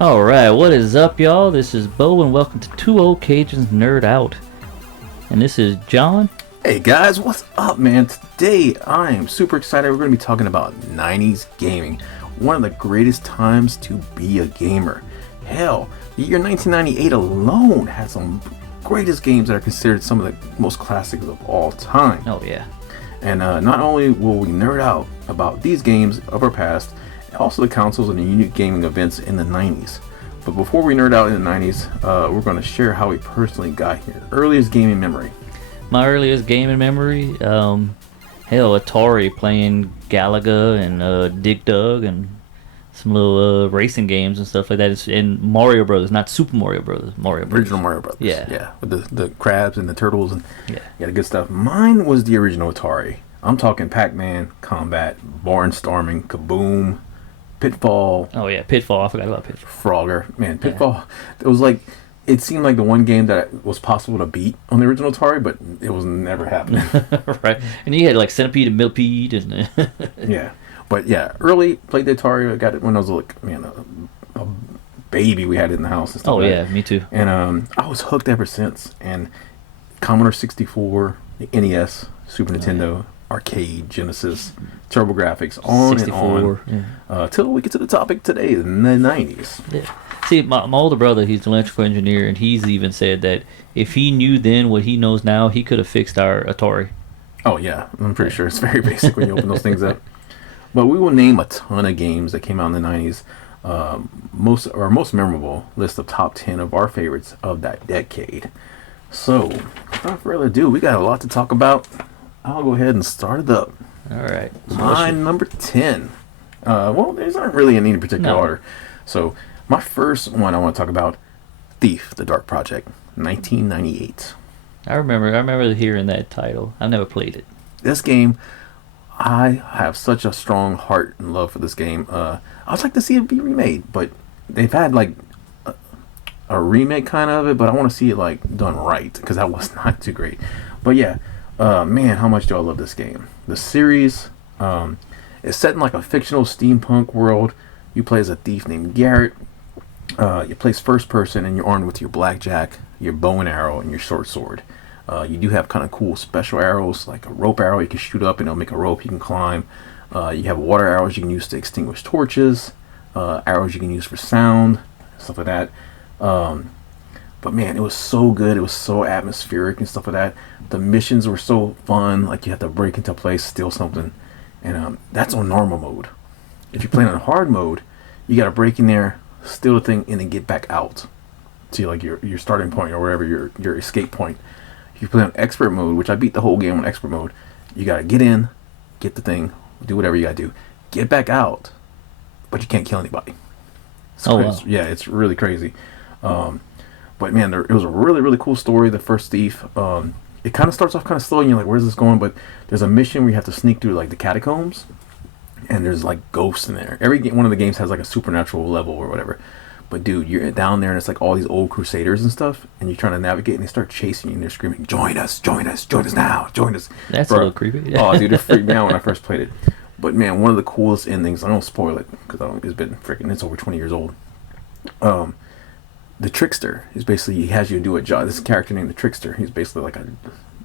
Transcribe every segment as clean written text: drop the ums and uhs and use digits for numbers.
Alright, what is up, y'all? This is Bo, and welcome to Two Old Cajuns Nerd Out. And this is John. Hey guys, what's up, man? Today I am super excited. We're going to be talking about 90s gaming. One of the greatest times to be a gamer. Hell, the year 1998 alone had some greatest games that are considered some of the most classics of all time. Oh, yeah. And not only will we nerd out about these games of our past, also the consoles and the unique gaming events in the 90s. But before we nerd out in the 90s, we're going to share how we personally got here. Earliest gaming memory. My earliest gaming memory, hell, Atari, playing Galaga and Dig Dug and some little racing games and stuff like that. And Mario Brothers, not Super Mario Brothers, Mario Brothers. Original Mario Brothers. Yeah. With the crabs and the turtles and Yeah. the good stuff. Mine was the original Atari. I'm talking Pac-Man, Combat, Barnstorming, Kaboom, Pitfall. Oh, yeah, Pitfall. I forgot about Pitfall. Frogger. Man, Pitfall. It was like, it seemed like the one game that was possible to beat on the original Atari, but it was never happening. Right. And you had like Centipede and Millipede and Yeah. But yeah, early played the Atari. I got it when I was like, man, a baby. We had it in the house and stuff. Oh, like yeah, that. me too. And I was hooked ever since. And Commodore 64, the NES, Super Nintendo, Arcade, Genesis, TurboGrafx, on 64, and on. Till we get to the topic today, in the 90s. Yeah. See, my older brother, he's an electrical engineer, and he's even said that if he knew then what he knows now, he could have fixed our Atari. Oh, yeah. I'm pretty sure it's very basic when you open those things up. But we will name a ton of games that came out in the 90s. Most memorable list of top 10 of our favorites of that decade. So, without further ado, we got a lot to talk about. I'll go ahead and start it up. All right. My number 10. Well, these aren't really in any particular order. So, my first one I want to talk about, Thief, The Dark Project, 1998. I remember hearing that title. I've never played it. This game, I have such a strong heart and love for this game. I would like to see it be remade, but they've had like a remake kind of it, but I want to see it like done right, because that was not too great. But yeah, man, how much do I love this game? The series is set in like a fictional steampunk world. You play as a thief named Garrett. You play first person, and you're armed with your blackjack, your bow and arrow, and your short sword. You do have kind of cool special arrows, like a rope arrow you can shoot up and it'll make a rope you can climb. You have water arrows you can use to extinguish torches, arrows you can use for sound, stuff like that. But man, it was so good. It was so atmospheric and stuff like that. The missions were so fun. Like, you have to break into a place, steal something, and that's on normal mode. If you're playing on hard mode, you got to break in there, steal the thing, and then get back out to like your starting point or wherever your escape point. If you play on expert mode, which I beat the whole game on expert mode, you got to get in, get the thing, do whatever you got to do, get back out, but you can't kill anybody. Wow. Yeah, it's really crazy. But man, it was a really, really cool story, The First Thief. It kind of starts off kind of slow, and you're like, where's this going? But there's a mission where you have to sneak through like the catacombs, and there's like ghosts in there. One of the games has like a supernatural level or whatever. But dude, you're down there, and it's like all these old crusaders and stuff, and you're trying to navigate, and they start chasing you, and they're screaming, join us now, join us. That's a little creepy. Oh, dude, it freaked me out when I first played it. But man, one of the coolest endings, I don't spoil it, because it's over 20 years old. The Trickster is basically, he has you do a job. This character named the Trickster, he's basically like a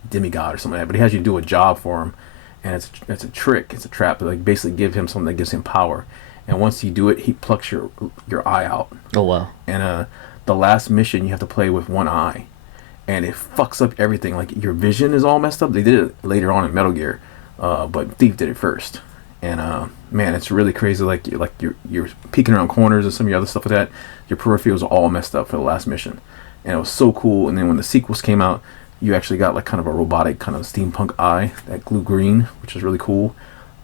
demigod or something like that, but he has you do a job for him, and it's a trick, it's a trap, to like basically give him something that gives him power. And once you do it, he plucks your eye out. Oh, wow. And the last mission, you have to play with one eye, and it fucks up everything. Like, your vision is all messed up. They did it later on in Metal Gear, but Thief did it first. And man, it's really crazy. Like you're peeking around corners and some of your other stuff like that. Your peripherals are all messed up for the last mission, and it was so cool. And then when the sequels came out, you actually got like kind of a robotic kind of steampunk eye that glue green, which was really cool.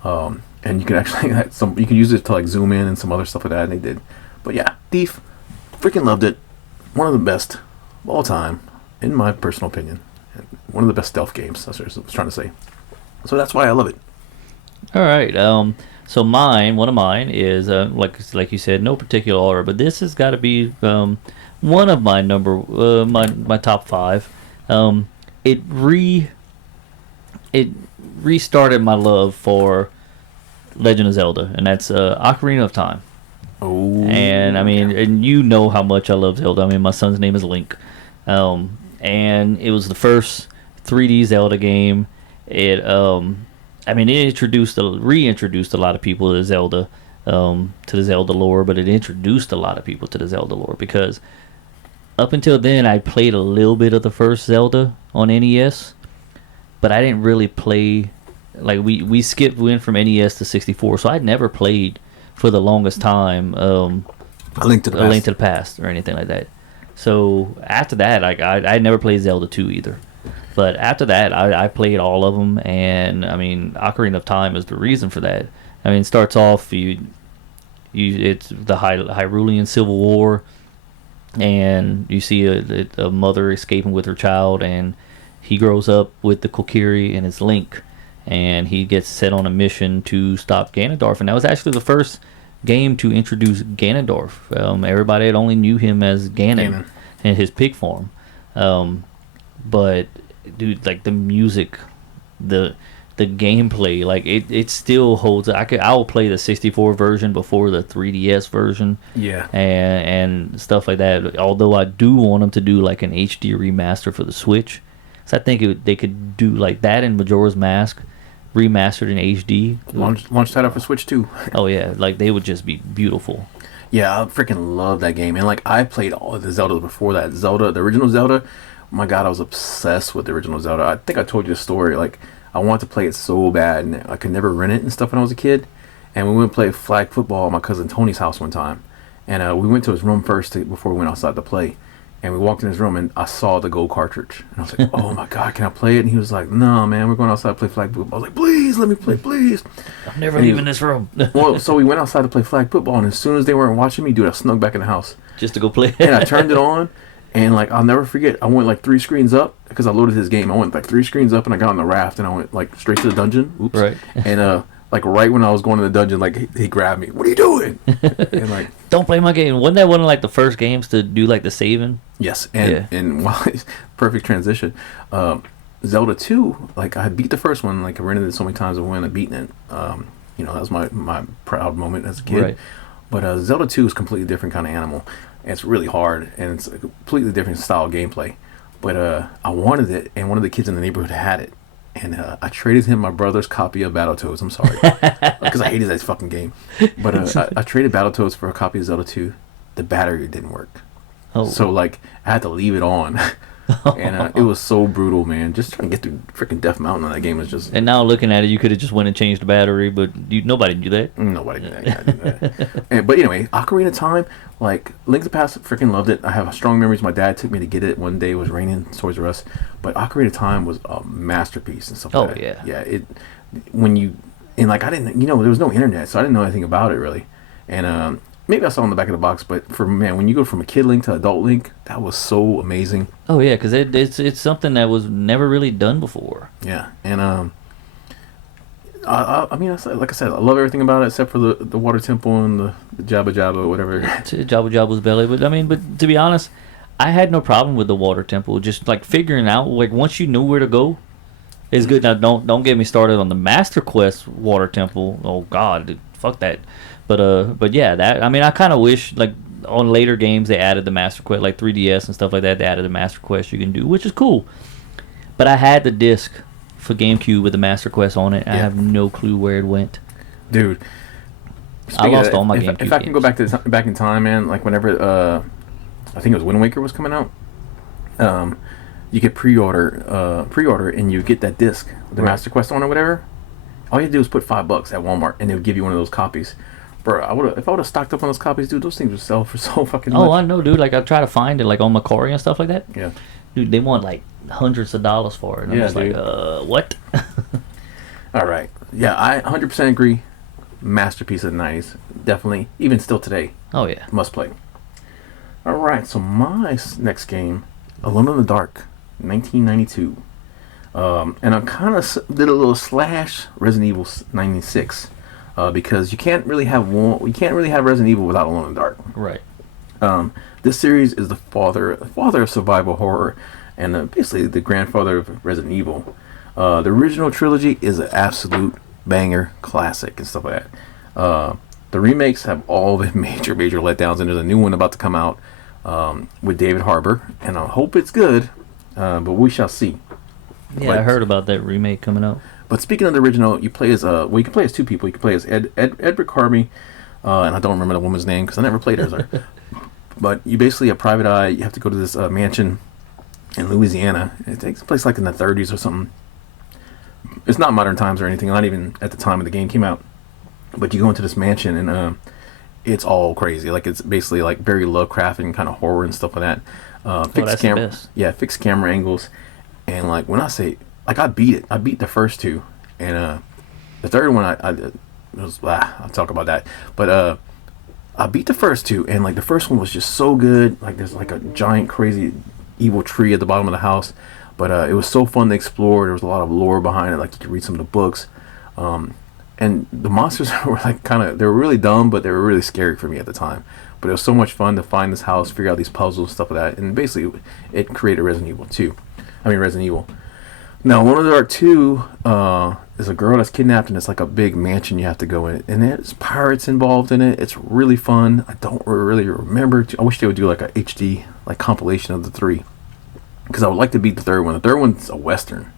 And you can actually you can use it to like zoom in and some other stuff like that, and they did. But yeah, Thief, freaking loved it. One of the best of all time, in my personal opinion. And one of the best stealth games. That's what I was trying to say. So that's why I love it. All right. So one of mine is like you said, no particular order, but this has got to be one of my my top 5. It restarted my love for Legend of Zelda, and that's Ocarina of Time. Oh, And I mean, yeah. and you know how much I love Zelda. I mean, my son's name is Link, and it was the first 3D Zelda game. It, I mean, it reintroduced a lot of people to the Zelda lore, but it introduced a lot of people to the Zelda lore because up until then, I played a little bit of the first Zelda on NES, but I didn't really play. Like went from NES to 64, so I'd never played for the longest time. A Link to the A Link Past. to the Past or anything like that. So after that, like I never played Zelda 2 either. But after that, I played all of them, and I mean, Ocarina of Time is the reason for that. I mean, it starts off it's the Hyrulean Civil War, and you see a mother escaping with her child, and he grows up with the Kokiri, and it's Link, and he gets set on a mission to stop Ganondorf, and that was actually the first game to introduce Ganondorf. Everybody had only knew him as Ganon in his pig form, but dude, like the music, the gameplay, like it still holds. I will play the 64 version before the 3DS version, Yeah. and stuff like that. Although I do want them to do like an HD remaster for the Switch, so I think they could do like that in Majora's Mask, remastered in HD. Launch that up for Switch too. Oh yeah, like they would just be beautiful. Yeah, I freaking love that game. And like I played all of the Zeldas before that. Zelda, the original Zelda. My God, I was obsessed with the original Zelda. I think I told you a story. Like I wanted to play it so bad, and I could never rent it and stuff when I was a kid. And we went to play flag football at my cousin Tony's house one time, and we went to his room first before we went outside to play. And we walked in his room, and I saw the gold cartridge, and I was like, "Oh my God, can I play it?" And he was like, "No, man, we're going outside to play flag football." I was like, "Please, let me play, please." I'm never leaving this room. Well, so we went outside to play flag football, and as soon as they weren't watching me, dude, I snuck back in the house. Just to go play. And I turned it on, and like I'll never forget, I went like 3 screens up because I loaded his game. I went like 3 screens up, and I got on the raft, and I went like straight to the dungeon. Oops. Right. And like right when I was going to the dungeon, like he grabbed me. "What are you doing?" And like, Don't play my game. Wasn't that one of like the first games to do like the saving? yes, and while perfect transition. Zelda 2, like I beat the first one, like I rented it so many times, and when I beaten it, that was my proud moment as a kid. Right. But Zelda 2 is a completely different kind of animal. And it's really hard, and it's a completely different style of gameplay. But I wanted it, and one of the kids in the neighborhood had it. And I traded him my brother's copy of Battletoads. I'm sorry. Because I hated that fucking game. But I traded Battletoads for a copy of Zelda 2. The battery didn't work. Oh. So, like, I had to leave it on. And it was so brutal, man. Just trying to get through freaking Death Mountain on that game was just... And now looking at it, you could have just went and changed the battery, but nobody knew that. Nobody did that. Yeah, I did that. But anyway, Ocarina of Time, like, Link to the Past, freaking loved it. I have strong memories. My dad took me to get it one day. It was raining, Toys R Us. But Ocarina of Time was a masterpiece and stuff like that. Yeah. Yeah, when you... And, like, I didn't... there was no internet, so I didn't know anything about it, really. And, maybe I saw it on the back of the box, but when you go from a kid Link to adult Link, that was so amazing. Oh yeah, because it's something that was never really done before. Yeah, and I mean, like I said, I love everything about it except for the water temple and the Jabba Jabba, whatever. Jabba Jabba's belly, but I mean, but to be honest, I had no problem with the water temple. Just like figuring out, like once you knew where to go, is good. Now don't get me started on the Master Quest water temple. Oh God, dude, fuck that. But yeah, that I mean, I kind of wish like on later games they added the Master Quest, like 3DS and stuff like that. They added the Master Quest you can do, which is cool. But I had the disc for GameCube with the Master Quest on it. Yeah. I have no clue where it went, dude. I lost all my GameCube. If I can go back in time, man, like whenever I think it was Wind Waker was coming out, you could pre-order, and you get that disc with the Master Quest on or whatever. All you had to do was put $5 at Walmart, and they would give you one of those copies. Bro, if I would have stocked up on those copies, dude, those things would sell for so fucking much. Oh, I know, dude. Like, I try to find it, like, on Macari and stuff like that. Yeah. Dude, they want, like, hundreds of dollars for it. And I'm just dude. like, what? All right. Yeah, I 100% agree. Masterpiece of the 90s. Definitely. Even still today. Oh, yeah. Must play. All right, so my next game, Alone in the Dark, 1992. And I kind of did a little slash Resident Evil 96. Because you can't really have Resident Evil without Alone in the Dark. Right. This series is the father of survival horror, and basically the grandfather of Resident Evil. The original trilogy is an absolute banger classic and stuff like that. The remakes have all been major letdowns, and there's a new one about to come out with David Harbour, and I hope it's good, but we shall see. Yeah, I heard about that remake coming out. But speaking of the original, you play as you can play as two people. You can play as Edward Carby, and I don't remember the woman's name because I never played as her. But you basically a private eye. You have to go to this mansion in Louisiana. It takes place like in the 30s or something. It's not modern times or anything. Not even at the time of the game came out. But you go into this mansion and it's all crazy. Like it's basically like very Lovecraftian kind of horror and stuff like that. Fixed camera, yeah, fixed camera angles, and like when I say like I beat it. I beat the first two, and the third one I'll talk about that. But I beat the first two, and like the first one was just so good. Like there's like a giant crazy evil tree at the bottom of the house, but it was so fun to explore. There was a lot of lore behind it. Like you could read some of the books. And the monsters were like they were really dumb, but they were really scary for me at the time. But it was so much fun to find this house, figure out these puzzles, stuff like that. And basically, it created Resident Evil 2. Resident Evil. Now, one of the Dark 2 is a girl that's kidnapped, and it's like a big mansion you have to go in. And there's pirates involved in it. It's really fun. I don't really remember. I wish they would do like a HD like compilation of the three. Because I would like to beat the third one. The third one's a Western.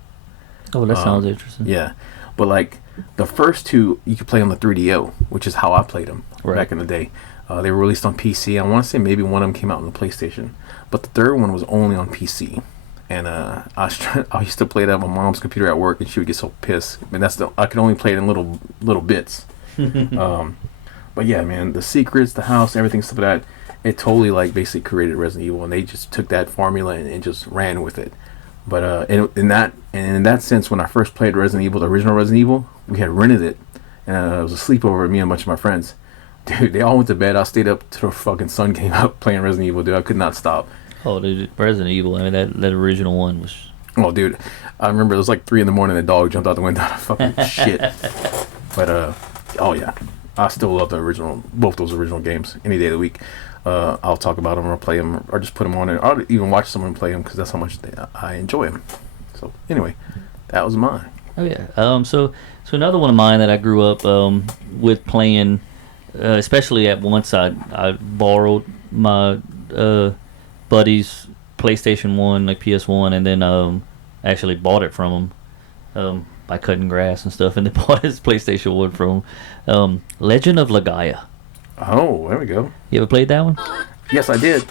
Oh, that sounds interesting. Yeah. But like the first two, you could play on the 3DO, which is how I played them back in the day. They were released on PC. I want to say maybe one of them came out on the PlayStation, but the third one was only on PC. And I used to play it on my mom's computer at work, and she would get so pissed. I mean, I could only play it in little bits. But yeah, man, the secrets, the house, everything, stuff like that. It totally like basically created Resident Evil, and they just took that formula and just ran with it. But in that sense, when I first played Resident Evil, the original Resident Evil, we had rented it, and it was a sleepover with me and a bunch of my friends. Dude, they all went to bed. I stayed up till the fucking sun came up playing Resident Evil. Dude, I could not stop. Oh, dude, Resident Evil. I mean, that original one was. Oh, dude, I remember it was like 3 a.m. The dog jumped out the window. Fucking shit. But oh yeah, I still love both those original games. Any day of the week. I'll talk about them or play them or just put them on it. I'll even watch someone play them because that's how much I enjoy them. So anyway, that was mine. Oh yeah. So another one of mine that I grew up with playing, especially at once I borrowed my buddy's PlayStation 1, like PS1, and then actually bought it from him by cutting grass and stuff, and then bought his PlayStation 1 from Legend of Legaia. Oh, there we go. You ever played that one? Yes, I did.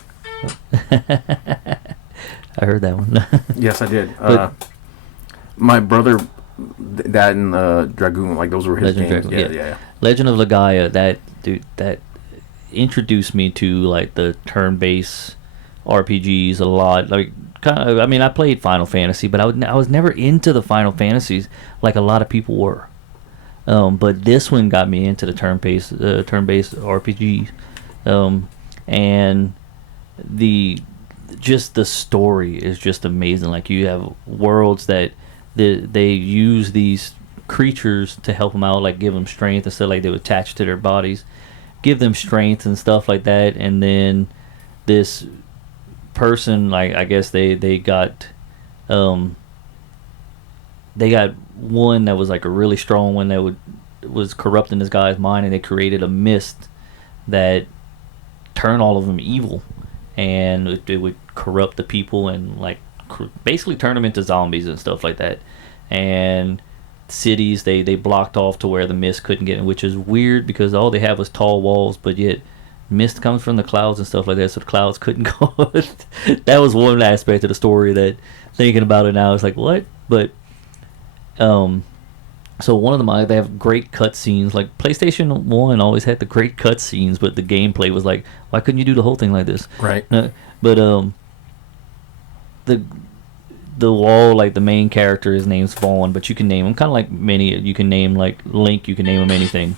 I heard that one. Yes, I did. My brother, that and Dragoon, like those were his games. Yeah. Legend of Legaia, that introduced me to like the turn-based RPGs a lot. Like, I mean, I played Final Fantasy, but I was never into the Final Fantasies like a lot of people were. But this one got me into the turn-based RPGs, and the story is just amazing. Like you have worlds that they use these creatures to help them out, like give them strength and stuff. Like they would attach to their bodies, give them strength and stuff like that. And then this person, like I guess they got one that was like a really strong one that was corrupting this guy's mind, and they created a mist that turned all of them evil, and it would corrupt the people and like basically turn them into zombies and stuff like that. And cities they blocked off to where the mist couldn't get in, which is weird because all they had was tall walls, but yet mist comes from the clouds and stuff like that, so the clouds couldn't go. That was one aspect of the story that, thinking about it now, is like, what? But so one of them, they have great cutscenes. Like PlayStation 1 always had the great cutscenes, but the gameplay was like, why couldn't you do the whole thing like this? Right. But the wall, like the main character, his name's Vaughn, but you can name him kind of like many. You can name like Link. You can name him anything,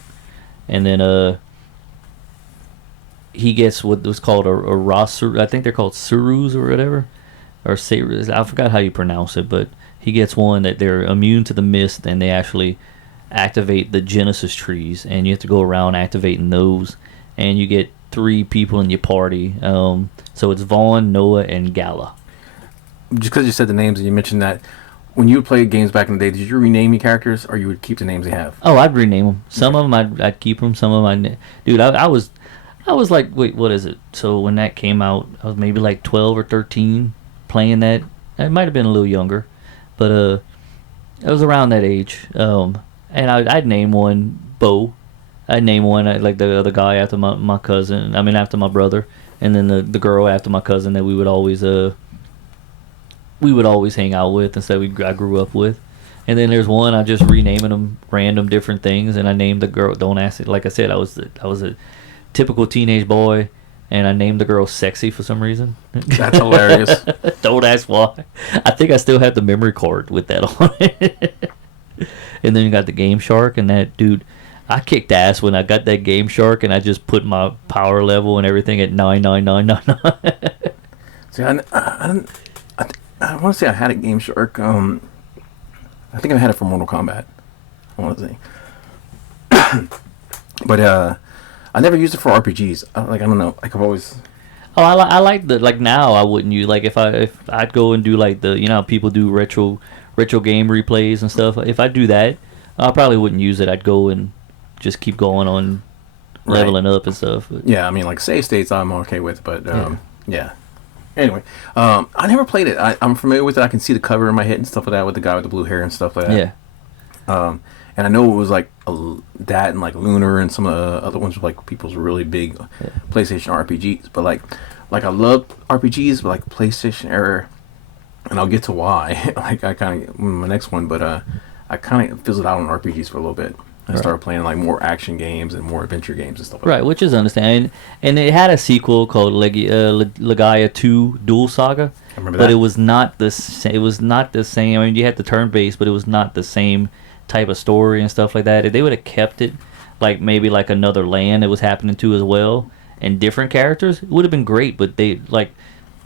and then he gets what was called a Rasur. I think they're called Surus or whatever, or Sarus. I forgot how you pronounce it, but he gets one that they're immune to the mist, and they actually activate the Genesis trees, and you have to go around activating those, and you get 3 people in your party. So it's Vaughn, Noah, and Gala. Just because you said the names and you mentioned that, when you would play games back in the day, did you rename your characters, or you would keep the names they have? Oh, I'd rename them. Some of them I'd keep them. Some of them dude, I was like, wait, what is it? So when that came out, I was maybe like 12 or 13 playing that. I might have been a little younger, but I was around that age. And I'd name one Bo. I'd name one like the other guy after my cousin. I mean after my brother, and then the girl after my cousin that we would always hang out with instead I grew up with. And then there's one I just renaming them random different things, and I named the girl. Don't ask it. Like I said, I was a typical teenage boy, and I named the girl Sexy for some reason. That's hilarious. Don't ask why. I think I still have the memory card with that on it. And then you got the Game Shark, and that dude, I kicked ass when I got that Game Shark, and I just put my power level and everything at 99999. See, I want to say I had a Game Shark. I think I had it for Mortal Kombat. I want to say, but I never used it for RPGs. I don't know. Like I've always. Oh, I like the like now. I wouldn't use like if I'd go and do like the how people do retro game replays and stuff. If I do that, I probably wouldn't use it. I'd go and just keep going on leveling up and stuff. But. Yeah, I mean like save states I'm okay with, but yeah. Anyway, I never played it. I'm familiar with it. I can see the cover in my head and stuff like that with the guy with the blue hair and stuff like that. Yeah. And I know it was like that and like Lunar and some of the other ones were like people's really big PlayStation RPGs. But like I love RPGs, but like PlayStation era, and I'll get to why. Like I kind of my next one, but I kind of fizzled out on RPGs for a little bit. I started playing like more action games and more adventure games and stuff like that. Right, which is understandable. And it had a sequel called Legaia 2 Duel Saga. I remember but that. it was not the same. I mean, you had the turn-based, but it was not the same type of story and stuff like that. If they would have kept it like maybe like another land it was happening to as well and different characters, it would have been great, but it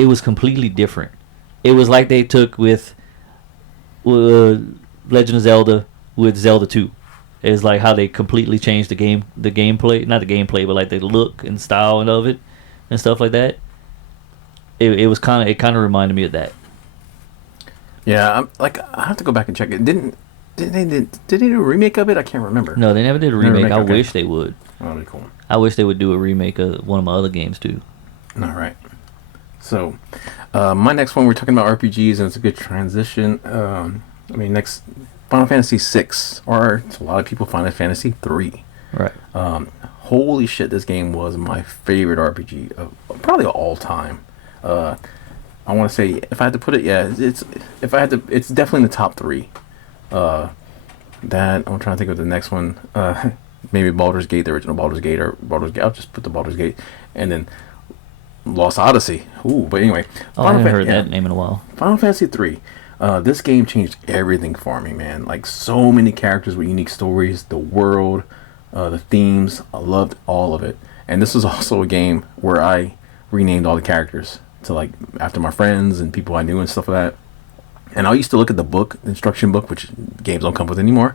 was completely different. It was like they took with Legend of Zelda with Zelda 2. Is like how they completely changed the gameplay, not the gameplay, but like the look and style of it and stuff like that. It kind of reminded me of that. Yeah, I have to go back and check it. Did they do a remake of it? I can't remember. No, they never did a remake. I wish they would. Oh, that'd be cool. I wish they would do a remake of one of my other games too. All right. So, my next one, we're talking about RPGs, and it's a good transition. Next, Final Fantasy VI, or to a lot of people, Final Fantasy 3. Right. Holy shit, this game was my favorite RPG of probably all time. I want to say, if I had to put it, it's definitely in the top 3. I'm trying to think of the next one. Maybe Baldur's Gate, the original Baldur's Gate, or Baldur's Gate. I'll just put the Baldur's Gate, and then Lost Odyssey. Ooh, but anyway. I haven't heard that name in a while. Final Fantasy 3. This game changed everything for me, man. Like, so many characters with unique stories, the world, the themes. I loved all of it. And this was also a game where I renamed all the characters to, like, after my friends and people I knew and stuff like that. And I used to look at the book, the instruction book, which games don't come with anymore,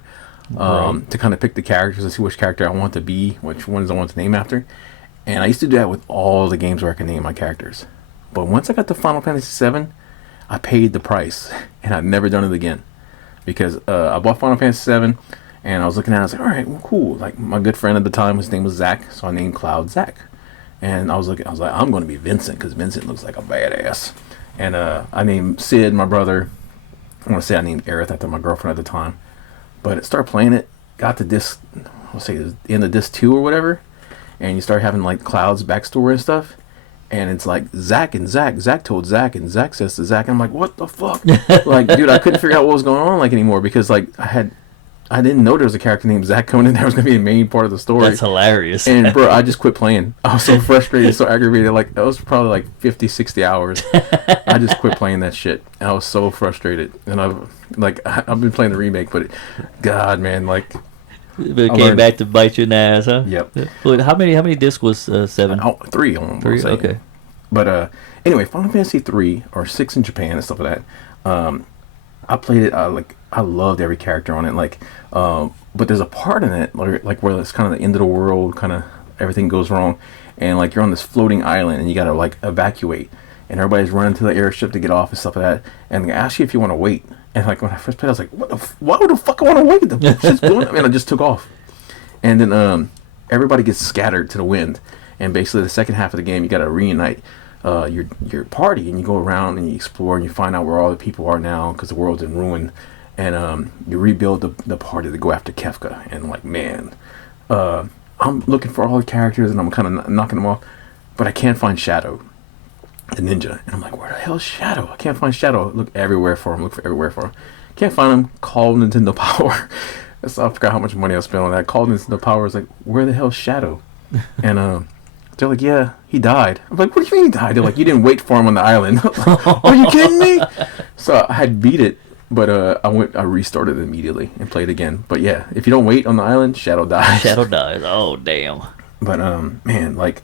to kind of pick the characters and see which character I want to be, which ones I want to name after. And I used to do that with all the games where I could name my characters. But once I got to Final Fantasy VII, I paid the price, and I've never done it again, because I bought Final Fantasy VII, and I was looking at it, I was like, all right, well, cool. Like, my good friend at the time, his name was Zach, so I named Cloud Zach. And I was like, I'm going to be Vincent, because Vincent looks like a badass. And I named Sid, my brother. I want to say I named Aerith after my girlfriend at the time. But I started playing it, got to disc, let's say the end of disc 2 or whatever, and you start having, like, Cloud's backstory and stuff. And it's like Zach and Zach. Zach told Zach, and Zach says to Zach, and I'm like, what the fuck? Like, dude, I couldn't figure out what was going on like anymore, because like I didn't know there was a character named Zach coming in there was gonna be a main part of the story. That's hilarious. And bro, I just quit playing. I was so frustrated, so aggravated. Like, that was probably like 50, 60 hours. I just quit playing that shit. And I was so frustrated. And I've been playing the remake, but God, man, like. But it came back to bite you in the ass, huh? Yep. Well, how many discs was 7? 3. 3. Okay. But anyway, Final Fantasy 3 or 6 in Japan and stuff like that. I played it. I loved every character on it. Like, but there's a part in it where it's kind of the end of the world. Kind of everything goes wrong, and like you're on this floating island and you gotta evacuate, and everybody's running to the airship to get off and stuff like that. And they ask you if you want to wait. And like when I first played, I was like, why would the fuck I want to wait? The shit's blowing up. And I just took off. And then everybody gets scattered to the wind. And basically the second half of the game, you got to reunite your party, and you go around and you explore and you find out where all the people are now because the world's in ruin. And you rebuild the party to go after Kefka. And like, man, I'm looking for all the characters and I'm kind of knocking them off, but I can't find Shadow, the ninja. And I'm like, where the hell's Shadow? I can't find Shadow. Look everywhere for him. Look for everywhere for him. Can't find him. Call Nintendo Power. I forgot how much money I spent on that. Called Nintendo Power. Is like, where the hell's Shadow? And they're like, yeah, he died. I'm like, what do you mean he died? They're like, you didn't wait for him on the island. Are you kidding me? So I had beat it, but I restarted it immediately and played again. But yeah, if you don't wait on the island, Shadow dies. Shadow dies. Oh, damn. But man, like,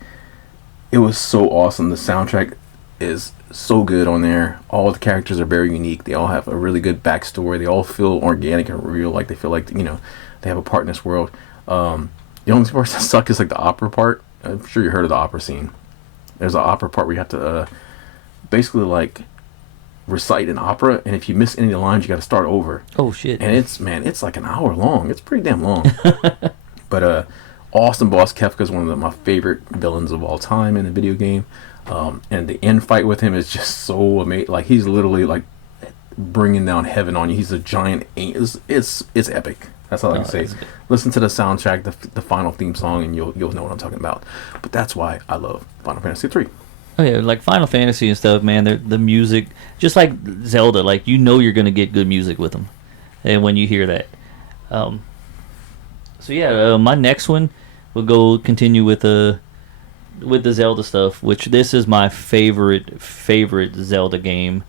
it was so awesome. The soundtrack is so good on there. All the characters are very unique. They all have a really good backstory. They all feel organic and real. Like they feel like, you know, they have a part in this world. The only part that sucks is like the opera part. I'm sure you heard of the opera scene. There's an opera part where you have to basically like recite an opera, and if you miss any of the lines, you got to start over. Oh shit! And it's like an hour long. It's pretty damn long. But awesome boss. Kefka is one of my favorite villains of all time in a video game. And the end fight with him is just so amazing. Like he's literally like bringing down heaven on you. He's a giant. It's epic. That's all I can say. Listen to the soundtrack, the final theme song, and you'll know what I'm talking about. But that's why I love Final Fantasy 3. Oh yeah, like Final Fantasy and stuff, man. The music, just like Zelda, like you know you're gonna get good music with them, and when you hear that. So yeah, my next one will continue with the Zelda stuff, which this is my favorite Zelda game,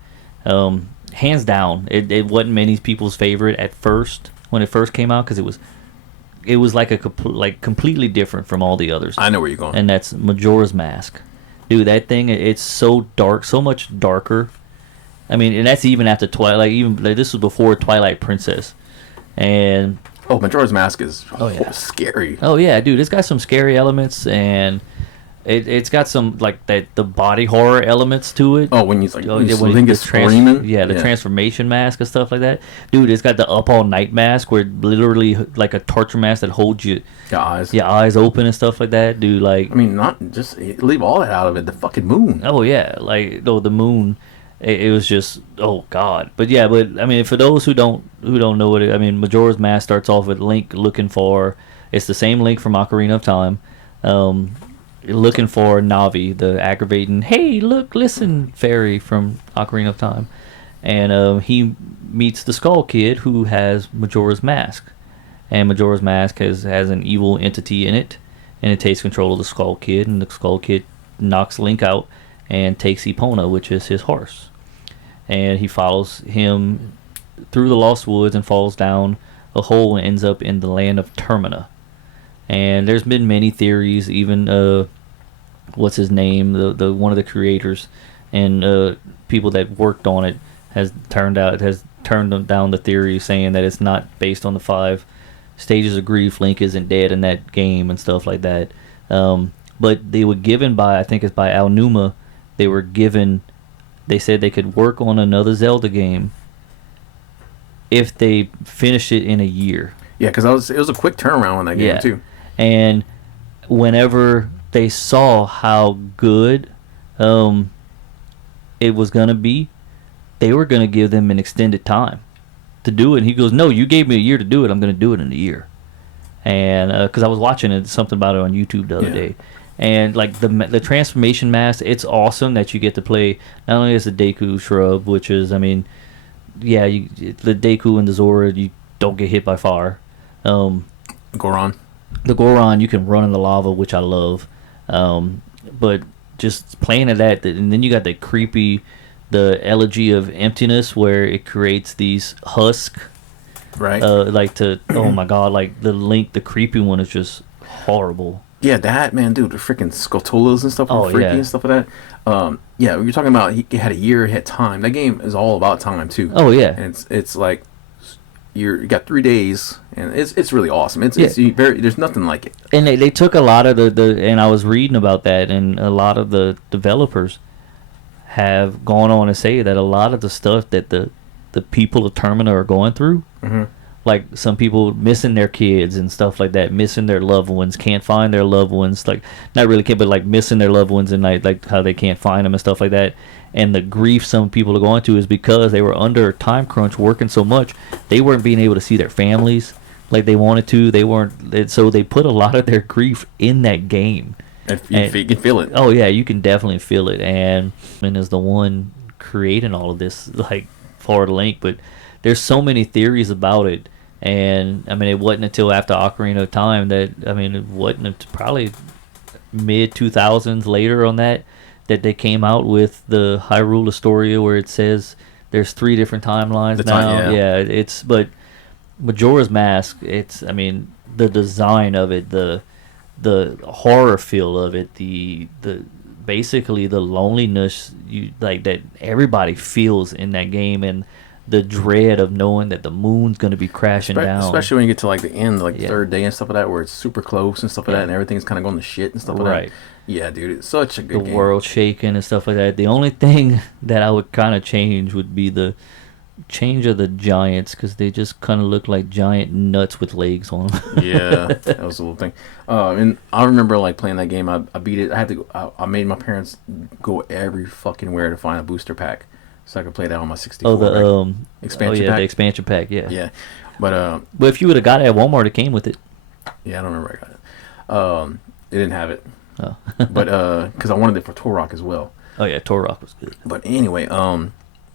hands down. It wasn't many people's favorite at first when it first came out because it was like completely different from all the others. I know where you're going. And that's Majora's Mask. Dude, that thing, it's so dark, so much darker. I mean, and that's even after Twilight. Like, this was before Twilight Princess. And Majora's Mask is scary. Oh yeah, dude, it's got some scary elements, and it's got some like the body horror elements to it. Oh, when he's like Link is screaming. Yeah, the transformation mask and stuff like that. Dude, it's got the up all night mask where literally like a torture mask that holds your eyes open and stuff like that. Dude, like, I mean, not just leave all that out of it. The fucking moon. Oh yeah, like the moon. It was just, oh god. But yeah, I mean, for those who don't know what I mean, Majora's Mask starts off with Link looking for. It's the same Link from Ocarina of Time. Looking for Navi, the aggravating, hey, look, listen, fairy from Ocarina of Time. And he meets the Skull Kid who has Majora's Mask. And Majora's Mask has an evil entity in it, and it takes control of the Skull Kid, and the Skull Kid knocks Link out and takes Epona, which is his horse. And he follows him through the Lost Woods and falls down a hole and ends up in the land of Termina. And there's been many theories, even what's his name, the one of the creators and people that worked on it has turned down the theory, saying that it's not based on the 5 stages of grief. Link isn't dead in that game and stuff like that. But they were given by, I think it's by Aonuma, they said they could work on another Zelda game if they finished it in a year. Yeah, because it was a quick turnaround on that game too. And whenever they saw how good it was going to be, they were going to give them an extended time to do it. And he goes, no, you gave me a year to do it. I'm going to do it in a year. And because I was watching something about it on YouTube the other day. And like the transformation mask, it's awesome that you get to play not only as the Deku Shrub, which is, I mean, yeah, the Deku and the Zora, you don't get hit by fire. Goron. The Goron, you can run in the lava, which I love. But just playing at that, and then you got the elegy of emptiness, where it creates these husks. Right. Oh my god, like the Link, the creepy one is just horrible. Yeah, that, man, dude, the freaking Skulltulas and stuff, freaky and stuff like that. Yeah, you're talking about he had a year, he had time. That game is all about time too. Oh yeah, and it's like you got 3 days, and it's really awesome. It's very, there's nothing like it. And they took a lot of the and I was reading about that, and a lot of the developers have gone on to say that a lot of the stuff that the the people of Termina are going through. Mm-hmm. Like some people missing their kids and stuff like that, missing their loved ones, can't find their loved ones, like not really can't, but like missing their loved ones and like how they can't find them and stuff like that. And the grief some people are going to is because they were under a time crunch working so much, they weren't being able to see their families like they wanted to. They weren't, so they put a lot of their grief in that game. You can feel it. Oh yeah, you can definitely feel it. And is the one creating all of this, like Forward Link, but there's so many theories about it. And I mean, it wasn't until after Ocarina of Time that, I mean, it wasn't until probably mid 2000s later on that they came out with the Hyrule Historia, where it says there's 3 different timelines now. Yeah, it's, but Majora's Mask, it's, I mean, the design of it, the horror feel of it, the basically the loneliness you like that everybody feels in that game, and the dread of knowing that the moon's going to be crashing down. Especially when you get to like the end, like the third day and stuff like that, where it's super close and stuff like that, and everything's kind of going to shit and stuff like that. Yeah, dude, it's such a good game. The world shaking and stuff like that. The only thing that I would kind of change would be the change of the giants, because they just kind of look like giant nuts with legs on them. Yeah, that was a little thing. And I remember like playing that game. I beat it. I had to go. I made my parents go every fucking where to find a booster pack, so I could play that on my 64. Oh, the expansion pack. The expansion pack. Yeah. Yeah, but if you would have got it at Walmart, it came with it. Yeah, I don't remember I got it. It didn't have it. Oh. But because I wanted it for Torok as well. Oh yeah, Torok was good. But anyway,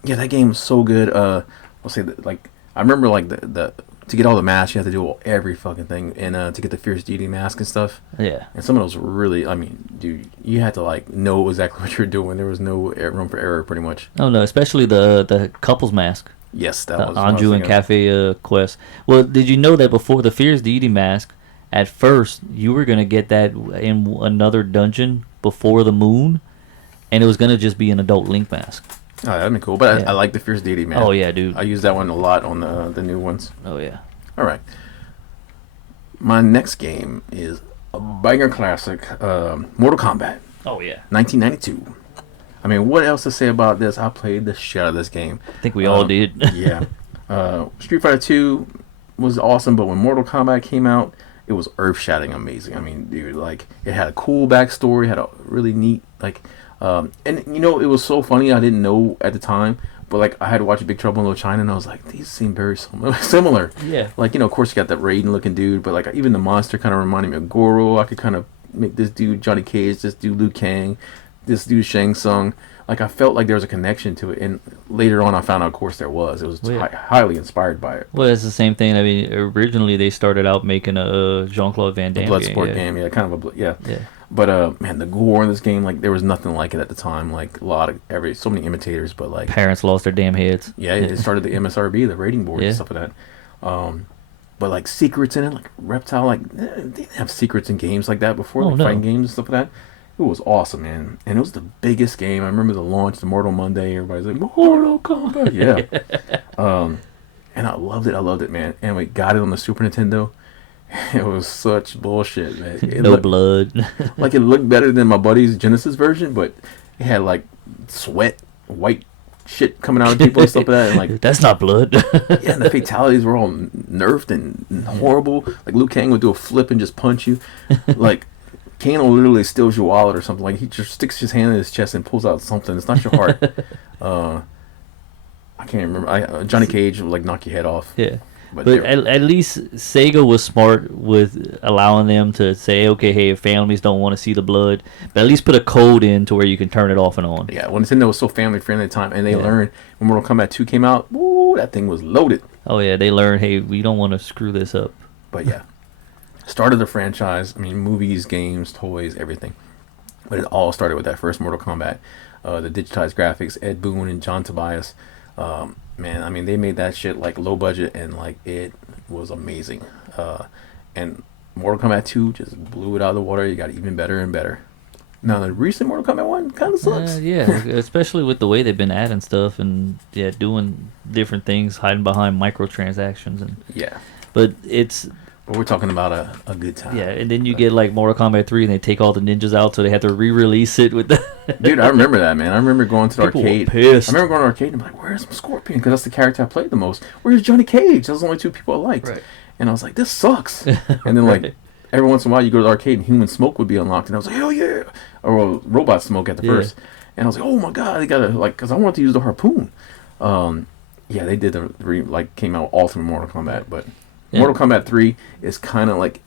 yeah, that game was so good. I'll say that, like, I remember like the to get all the masks, you have to do every fucking thing, and to get the Fierce Deity mask and stuff. Yeah. And some of those were really, I mean, dude, you had to like know exactly what you're doing. There was no room for error, pretty much. Oh no, especially the couples mask. Yes, that the was Anju and Cafe quest. Well, did you know that before the Fierce Deity mask, at first you were gonna get that in another dungeon before the moon, and it was gonna just be an adult Link mask. Oh, that'd be cool. But I like the Fierce Deity, man. Oh yeah, dude. I use that one a lot on the new ones. Oh yeah. All right. My next game is a banger classic, Mortal Kombat. Oh yeah. 1992. I mean, what else to say about this? I played the shit out of this game. I think we all did. Yeah. Street Fighter 2 was awesome, but when Mortal Kombat came out, it was earth-shattering amazing. I mean, dude, like, it had a cool backstory, had a really neat, like, and, you know, it was so funny, I didn't know at the time, but, like, I had to watch Big Trouble in Little China, and I was like, these seem very similar. Yeah. Like, you know, of course, you got that Raiden-looking dude, but, like, even the monster kind of reminded me of Goro. I could kind of make this dude Johnny Cage, this dude Liu Kang, this dude Shang Tsung. Like, I felt like there was a connection to it, and later on I found out, of course, there was. It was highly inspired by it. Well, it's the same thing. I mean, originally they started out making a Jean-Claude Van Damme Bloodsport game, yeah, kind of yeah. But man, the gore in this game, like, there was nothing like it at the time. Like, so many imitators, but like parents lost their damn heads. Yeah, it started the MSRB, the rating board, and stuff like that. But like secrets in it, like Reptile, like they didn't have secrets in games like that before, like fighting games and stuff like that. It was awesome, man. And it was the biggest game. I remember the launch, the Mortal Monday. Everybody's like, Mortal Kombat. Yeah. And I loved it, man. And we got it on the Super Nintendo. It was such bullshit, man. No blood. Like, it looked better than my buddy's Genesis version, but it had, like, sweat, white shit coming out of people and stuff like that. And, like, that's not blood. Yeah, and the fatalities were all nerfed and horrible. Like, Liu Kang would do a flip and just punch you. Like, Kano literally steals your wallet or something. Like, he just sticks his hand in his chest and pulls out something. It's not your heart. I can't remember. Johnny Cage would, like, knock your head off. Yeah. But at least Sega was smart with allowing them to say, okay, hey, if families don't want to see the blood, but at least put a code in to where you can turn it off and on. Yeah, well, Nintendo was so family-friendly at the time, and they learned when Mortal Kombat 2 came out, woo, that thing was loaded. Oh, yeah, they learned, hey, we don't want to screw this up. But, yeah. Started the franchise. I mean, movies, games, toys, everything. But it all started with that first Mortal Kombat. The digitized graphics, Ed Boon and John Tobias. Man, I mean, they made that shit, like, low budget, and, like, it was amazing. And Mortal Kombat 2 just blew it out of the water. You got even better and better. Now, the recent Mortal Kombat 1 kind of sucks. Yeah, especially with the way they've been adding stuff and, doing different things, hiding behind microtransactions. And yeah. But it's... But we're talking about a good time. Yeah, and then you get like Mortal Kombat 3 and they take all the ninjas out, so they have to re-release it with the Dude, I remember that, man. I remember going to the people were arcade. I pissed. remember going to the arcade and I'm like, where's Scorpion? Because that's the character I played the most. Where's Johnny Cage? Those are the only two people I liked. Right. And I was like, this sucks. And then, like, Right. every once in a while you go to the arcade and Human Smoke would be unlocked. And I was like, hell yeah. Or well, Robot Smoke at the Yeah. first. And I was like, oh my God, they got to, like, because I wanted to use the harpoon. Yeah, they did came out all through Mortal Kombat. But Yeah. Mortal Kombat 3 is kind of like,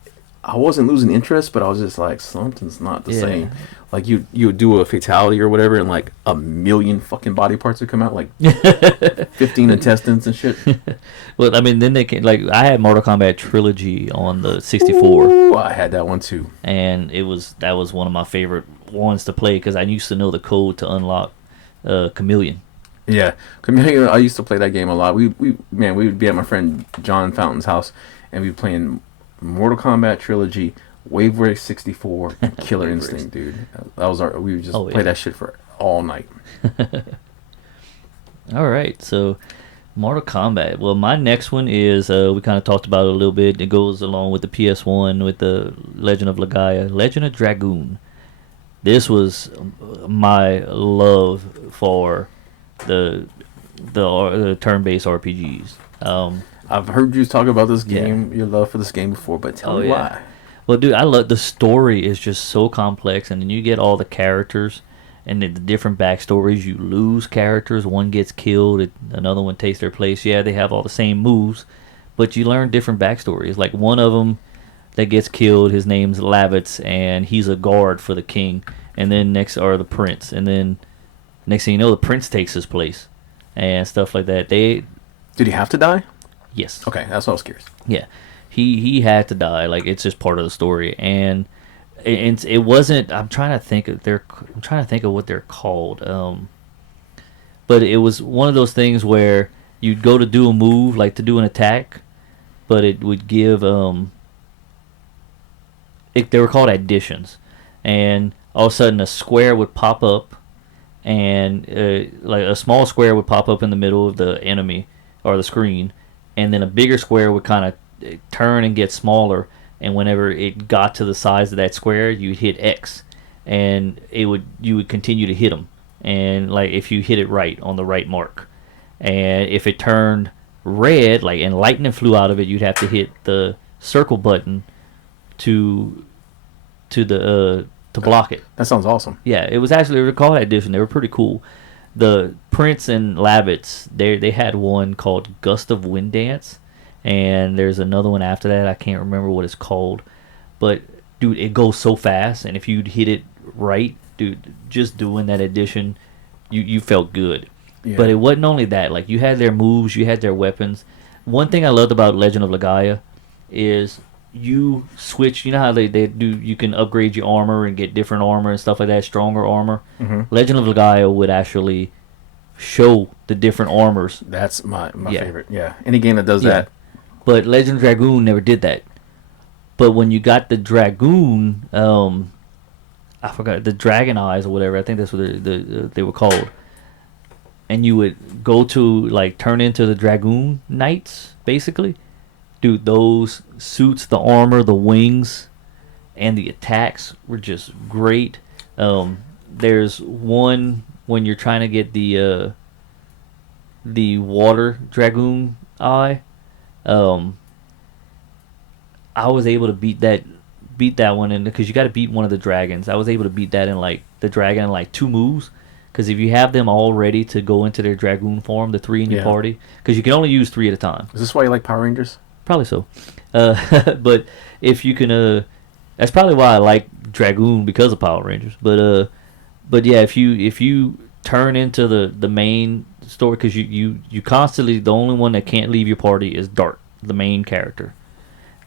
I wasn't losing interest, but I was just like, something's not the Yeah. same. Like you would do a fatality or whatever, and like a million fucking body parts would come out, like 15 intestines and shit. Well, I mean, then they can like I had Mortal Kombat Trilogy on the 64, Ooh, I had that one too. and that was one of my favorite ones to play because I used to know the code to unlock Chameleon. Yeah, I used to play that game a lot. We would be at my friend John Fountain's house, and we'd be playing Mortal Kombat Trilogy, Wave Race 64, and Killer Wave Instinct, dude. That was we would just Oh, play yeah. that shit for all night. All right, so Mortal Kombat. Well, my next one is we kind of talked about it a little bit. It goes along with the PS1 with the Legend of Legaia, Legend of Dragoon. This was my love for the turn-based RPGs. I've heard you talk about this Yeah. game, your love for this game before, but tell Oh, me yeah. why. Well, dude, I love the story is just so complex, and then you get all the characters and the different backstories. You lose characters, one gets killed, another one takes their place. Yeah, they have all the same moves, but you learn different backstories. Like one of them that gets killed, his name's Lavitz, and he's a guard for the king. And then next are the prince, and then next thing you know, the prince takes his place, and stuff like that. Did he have to die? Yes. Okay, that's what I was curious. Yeah, he had to die. Like it's just part of the story, and it wasn't. I'm trying to think of what they're called. But it was one of those things where you'd go to do a move, like to do an attack, but it would give they were called additions, and all of a sudden a square would pop up, and like a small square would pop up in the middle of the enemy or the screen, and then a bigger square would kind of turn and get smaller, and whenever it got to the size of that square, you'd hit X, and you would continue to hit them, and like if you hit it right on the right mark, and if it turned red, like and lightning flew out of it, you'd have to hit the circle button to block it. That sounds awesome. Yeah, it was called addition. They were pretty cool. The Prince and Lavitz, they had one called Gust of Wind Dance, and there's another one after that. I can't remember what it's called, but dude, it goes so fast, and if you'd hit it right, dude, just doing that addition, you felt good. Yeah. But it wasn't only that. Like you had their moves, you had their weapons. One thing I loved about Legend of Legaia is you switch. You know how they do. You can upgrade your armor and get different armor and stuff like that, stronger armor. Mm-hmm. Legend of Legaia would actually show the different armors. That's my Yeah. favorite. Yeah, any game that does Yeah. that. But Legend of Dragoon never did that. But when you got the Dragoon, I forgot the Dragon Eyes or whatever. I think that's what they were called. And you would go to like turn into the Dragoon Knights, basically. Dude, those suits, the armor, the wings, and the attacks were just great. There's one when you're trying to get the water Dragoon Eye. I was able to beat that one in because you got to beat one of the dragons. I was able to beat that in like the dragon in like 2 moves. Because if you have them all ready to go into their Dragoon form, the 3 in your Yeah. party, because you can only use 3 at a time. Is this why you like Power Rangers? Probably so. But if you can, that's probably why I like Dragoon because of Power Rangers. But yeah, if you turn into the main story, because you constantly, the only one that can't leave your party is Dart, the main character,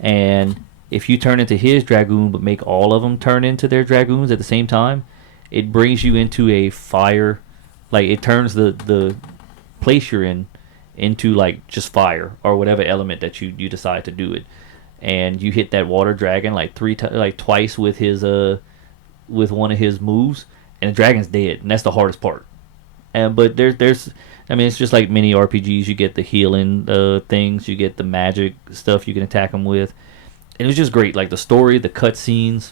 and if you turn into his Dragoon but make all of them turn into their Dragoons at the same time, it brings you into a fire, like it turns the place you're in into like just fire or whatever element that you decide to do it, and you hit that water dragon like twice with his with one of his moves, and the dragon's dead, and that's the hardest part. And but there's I mean it's just like many RPGs. You get the healing things, you get the magic stuff you can attack them with. it was just great. Like the story, the cutscenes,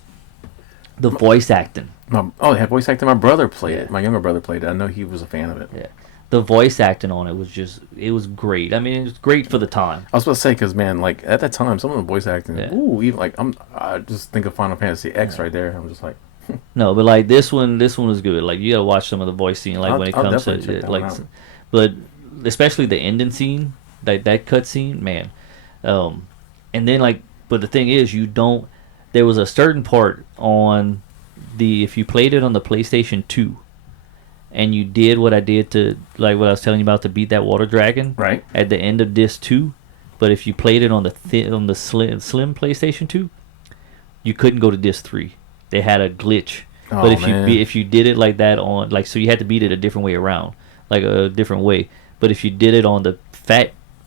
the voice acting. Oh, they had voice acting. My brother played Yeah, it. My younger brother played it. I know he was a fan of it. yeah. The voice acting on it was just, it was great. I mean, it was great for the time. I was supposed to say because man, like at that time, some of the voice acting, Yeah. ooh, even like I just think of Final Fantasy X right there. I'm just like, No, but like this one was good. Like you gotta watch some of the voice scene. Like when it I'll comes definitely check to that one like, out. but especially the ending scene, that cut scene, man. Um, and then like, but the thing is, you don't. There was a certain part on the, if you played it on the PlayStation 2, and you did what I did to, like what I was telling you about, to beat that water dragon Right? at the end of disc 2. But if you played it on the on the slim PlayStation 2, you couldn't go to disc 3. They had a glitch. But Oh man, if you did it like that on, like, so you had to beat it a different way around, like a different way. But if you did it on the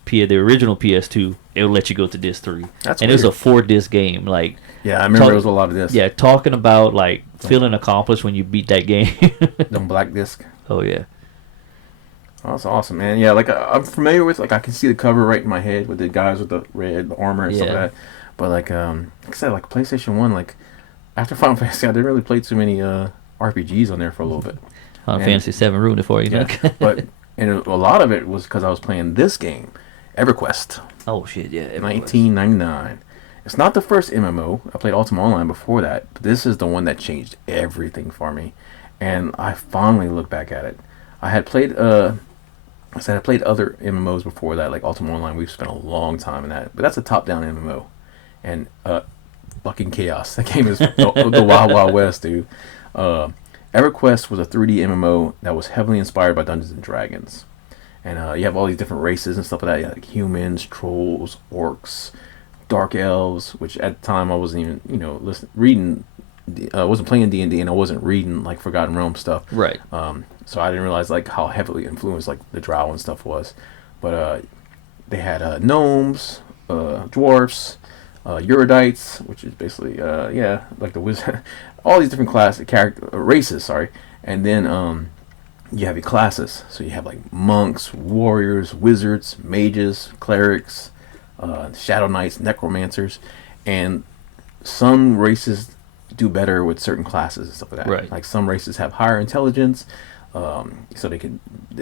the original PS2, it would let you go to disc 3. that's And it was a weird. 4 disc game. Like, Yeah, I remember talk, there was a lot of this. yeah, talking about like feeling accomplished when you beat that game. Them black disc. Oh yeah. Oh, that's awesome, man. Yeah, like I'm familiar with, like I can see the cover right in my head with the guys with the red armor and stuff Yeah. like that. But like I said, like PlayStation One, like after Final Fantasy, I didn't really play too many RPGs on there for a little bit. Final And Fantasy 7 ruined it for you, yeah, know? but and a lot of it was because I was playing this game, EverQuest, Oh shit, yeah. It was. 1999. It's not the first MMO. I played Ultima Online before that, but this is the one that changed everything for me, and I fondly look back at it. I had played I said I played other MMOs before that, like Ultima Online. We've spent a long time in that, but that's a top-down MMO, and fucking chaos. That game is the Wild Wild West, dude. Uh, EverQuest was a 3D MMO that was heavily inspired by Dungeons and Dragons, and you have all these different races and stuff like that. You have, like humans, trolls, orcs, dark elves. Which at the time I wasn't even reading. I wasn't playing D&D, and I wasn't reading like Forgotten Realms stuff. Right. So I didn't realize like how heavily influenced like the Drow and stuff was. But they had gnomes, dwarfs, Erudites, which is basically yeah, like the wizard, all these different races. Sorry, and then you have your classes. So you have like monks, warriors, wizards, mages, clerics, shadow knights, necromancers, and some races do better with certain classes and stuff like that. Right. Like some races have higher intelligence, so they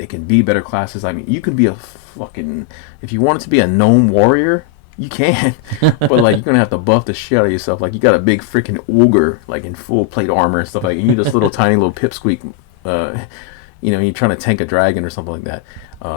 can be better classes. I mean, you can be a fucking, if you wanted to be a gnome warrior, you can, but like you're gonna have to buff the shit out of yourself. Like you got a big freaking ogre like in full plate armor and stuff like that. You need this little tiny little pipsqueak. You're trying to tank a dragon or something like that.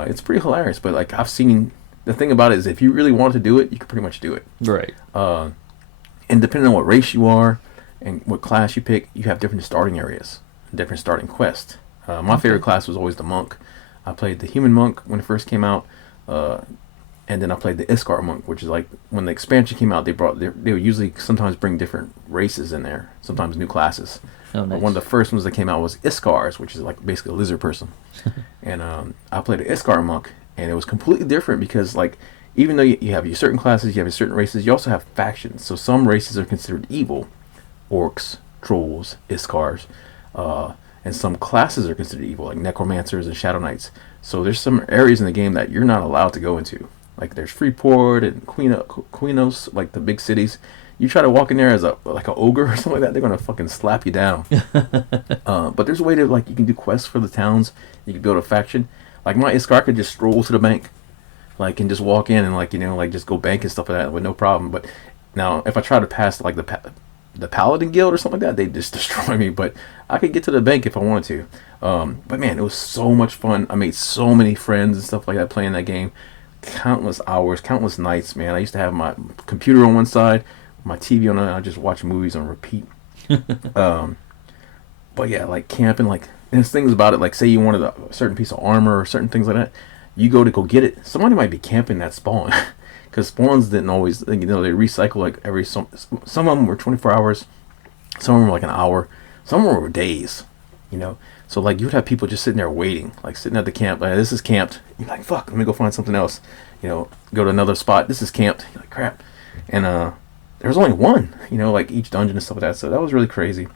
It's pretty hilarious. But like I've seen, the thing about it is if you really want to do it, you can pretty much do it. Right. And depending on what race you are and what class you pick, you have different starting areas, different starting quests. My favorite class was always the monk. I played the human monk when it first came out, and then I played the Iskar monk, which is like when the expansion came out, they would usually sometimes bring different races in there, sometimes new classes. Oh, nice. One of the first ones that came out was Iskars, which is like basically a lizard person. And I played an Iskar monk, and it was completely different because like even though you have your certain classes, you have your certain races, you also have factions. So some races are considered evil, orcs, trolls, Iskars, and some classes are considered evil, like necromancers and shadow knights. So there's some areas in the game that you're not allowed to go into. Like there's Freeport and Queenos, like the big cities. You try to walk in there as a like an ogre or something like that, they're gonna fucking slap you down. But there's a way to like you can do quests for the towns. You can build a faction. Like my Iskar could just stroll to the bank, like and just walk in and like like just go bank and stuff like that with no problem. But now if I try to pass like the Paladin Guild or something like that, they just destroy me. But I could get to the bank if I wanted to. But man, it was so much fun. I made so many friends and stuff like that playing that game. Countless hours, countless nights, man. I used to have my computer on one side, my TV on the other. I just watch movies on repeat. But yeah, like camping, like there's things about it. Like say you wanted a certain piece of armor or certain things like that, you go get it. Somebody might be camping that spawn, because spawns didn't always, they recycle like every some of them were 24 hours, some of them were like an hour, some of them were days, So like you would have people just sitting there waiting, like sitting at the camp, like this is camped. You're like fuck, let me go find something else. Go to another spot. This is camped. You're like crap, and there was only one. Like each dungeon and stuff like that. So that was really crazy.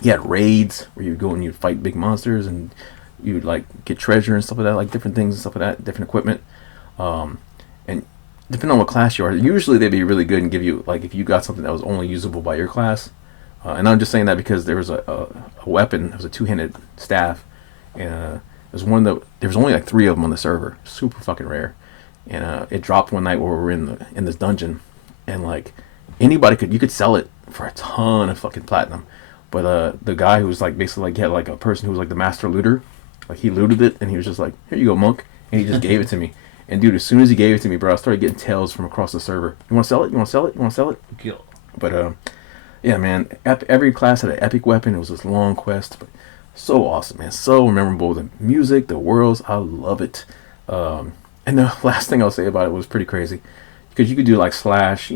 You had raids where you'd go and you'd fight big monsters and you'd like get treasure and stuff like that, like different things and stuff like that, different equipment. And depending on what class you are, usually they'd be really good and give you like if you got something that was only usable by your class. And I'm just saying that because there was a weapon. It was a two-handed staff, and it was one that there was only like three of them on the server. Super fucking rare, and it dropped one night where we were in this dungeon, and like anybody could you could sell it for a ton of fucking platinum. But the guy who was like basically like he had like a person who was like the master looter, like he looted it and he was just like, here you go, monk, and he just gave it to me. And dude, as soon as he gave it to me, bro, I started getting tails from across the server. You want to sell it? You want to sell it? You want to sell it? Go. But yeah, man, every class had an epic weapon. It was this long quest, but so awesome, man, so memorable. The music, the worlds, I love it. And the last thing I'll say about it was pretty crazy because you could do like slash,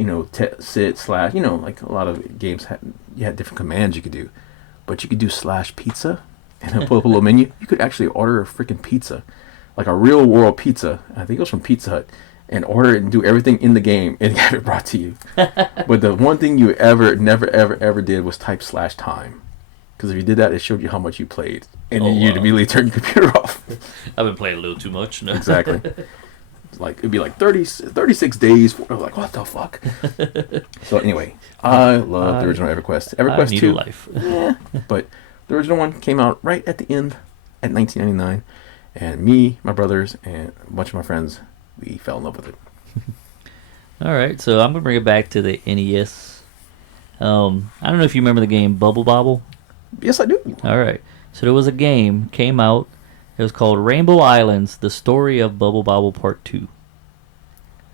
sit slash, like a lot of games you had different commands you could do, but you could do slash pizza and then pull up a little menu. You could actually order a freaking pizza, like a real world pizza. I think it was from Pizza Hut, and order it and do everything in the game and have it brought to you. But the one thing you never, ever did was type slash time. Because if you did that, it showed you how much you played. And then you'd immediately turn your computer off. I've been playing a little too much. No. Exactly. Like, it'd be like 36 days. I was like, what the fuck? So anyway, I love the original EverQuest. EverQuest I need 2. a life. Yeah. But the original one came out right at the end at 1999. And me, my brothers, and a bunch of my friends, we fell in love with it. All right, so I'm gonna bring it back to the NES. I don't know if you remember the game Bubble Bobble. Yes, I do. All right, so there was a game came out. It was called Rainbow Islands: The Story of Bubble Bobble Part 2.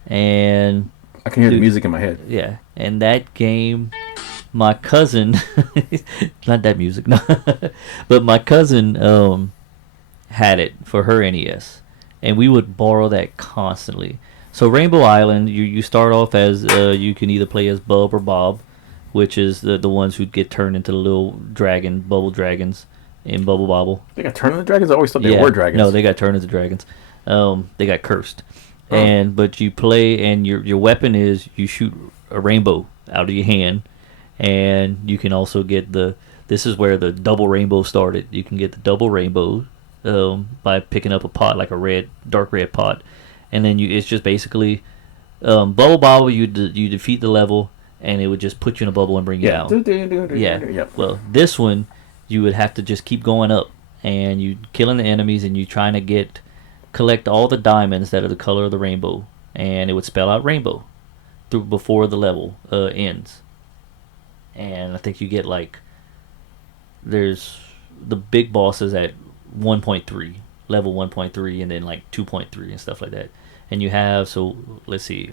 And I can hear the music in my head. yeah, and that game, my cousin, not that music, no, but my cousin had it for her NES, and we would borrow that constantly. So Rainbow Island, you start off as you can either play as Bub or Bob, which is the ones who get turned into the little bubble dragons in Bubble Bobble. They got turned into dragons? I always thought they were dragons. No, they got turned into dragons. They got cursed. But you play, and your weapon is you shoot a rainbow out of your hand, and you can also get this is where the double rainbow started. You can get the double rainbow by picking up a pot, like a dark red pot, and then it's just basically Bubble Bobble. You defeat the level, and it would just put you in a bubble and bring you down. Yep. Well, this one you would have to just keep going up, and you killing the enemies, and you trying to collect all the diamonds that are the color of the rainbow, and it would spell out rainbow before the level ends. And I think you get there's the big bosses at 1.3, level 1.3, and then 2.3 and stuff like that. And you have, so let's see.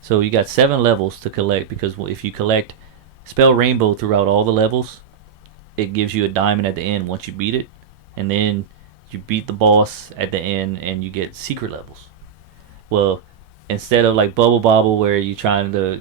So you got 7 levels to collect, because if you spell rainbow throughout all the levels, it gives you a diamond at the end once you beat it. And then you beat the boss at the end and you get secret levels. Well, instead of Bubble Bobble where you trying to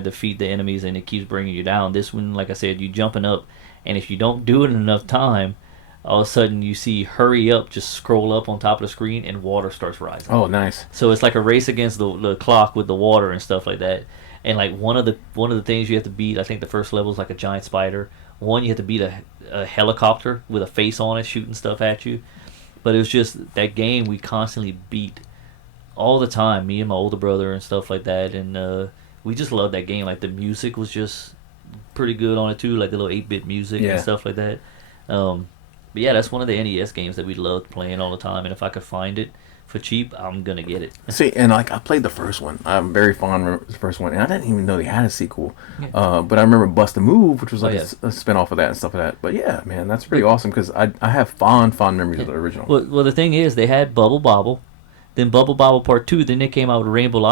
defeat the enemies and it keeps bringing you down, this one, like I said, you jumping up, and if you don't do it in enough time, all of a sudden you see hurry up just scroll up on top of the screen and water starts rising. Oh, nice. So it's like a race against the clock with the water and stuff like that. And one of the things you have to beat, I think the first level is like a giant spider. One, you have to beat a helicopter with a face on it shooting stuff at you. But it was just that game we constantly beat all the time, me and my older brother and stuff like that. And we just loved that game. The music was just pretty good on it too, the little 8-bit music and stuff like that. But yeah, that's one of the NES games that we loved playing all the time. And if I could find it for cheap, I'm gonna get it. See, and I played the first one. I'm very fond of the first one, and I didn't even know they had a sequel. Yeah. But I remember Bust a Move, which was a spin-off of that and stuff like that. But yeah, man, that's pretty awesome because I have fond memories of the original. Well, the thing is, they had Bubble Bobble, then Bubble Bobble Part 2, then they came out with Rainbow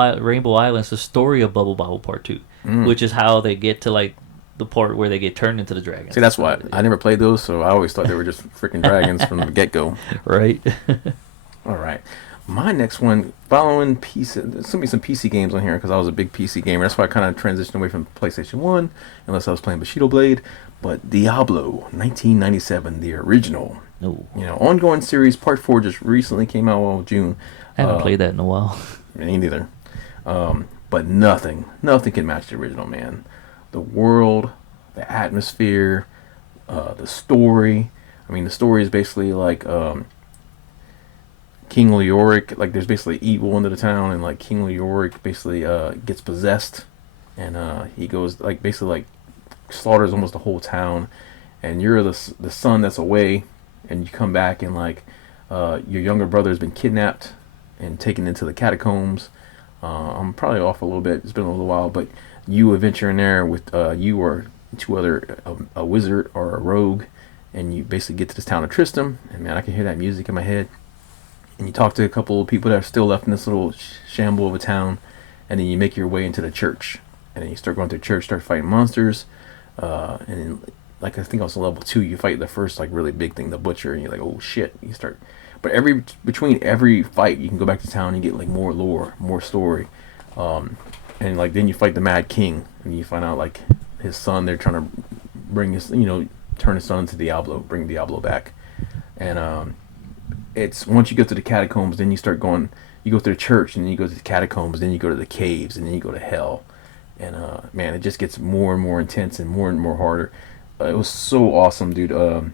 Islands, the story of Bubble Bobble Part 2, which is how they get to the part where they get turned into the dragons. See, that's why I never played those, so I always thought they were just freaking dragons from the get-go. Right. All right. My next one, following PC, there's going to be some PC games on here because I was a big PC gamer. That's why I kind of transitioned away from PlayStation 1, unless I was playing Bushido Blade. But Diablo 1997, the original. No. Ongoing series, Part 4 just recently came out in June. I haven't played that in a while. Me neither. But nothing can match the original, man. The world, the atmosphere, the story. I mean, the story is basically King Leoric, like there's basically evil into the town, and like King Leoric basically gets possessed, and he goes like basically like slaughters almost the whole town, and you're the son that's away, and you come back and like your younger brother has been kidnapped and taken into the catacombs. I'm probably off a little bit. It's been a little while, but you adventure in there with you or two other a wizard or a rogue, and you basically get to this town of Tristram. And man, I can hear that music in my head. And you talk to a couple of people that are still left in this little shamble of a town, and then you make your way into the church, and then you start going to church, start fighting monsters, and then, like I think I was level 2, you fight the first like really big thing, the butcher, and you're like, oh shit, you start. But between every fight, you can go back to town and get like more lore, more story, and like then you fight the Mad King, and you find out like his son, they're trying to bring his, turn his son into Diablo, bring Diablo back, and it's once you go to the catacombs, then you start going. You go to the church, and then you go to the catacombs, then you go to the caves, and then you go to hell, and man, it just gets more and more intense and more harder. It was so awesome, dude. And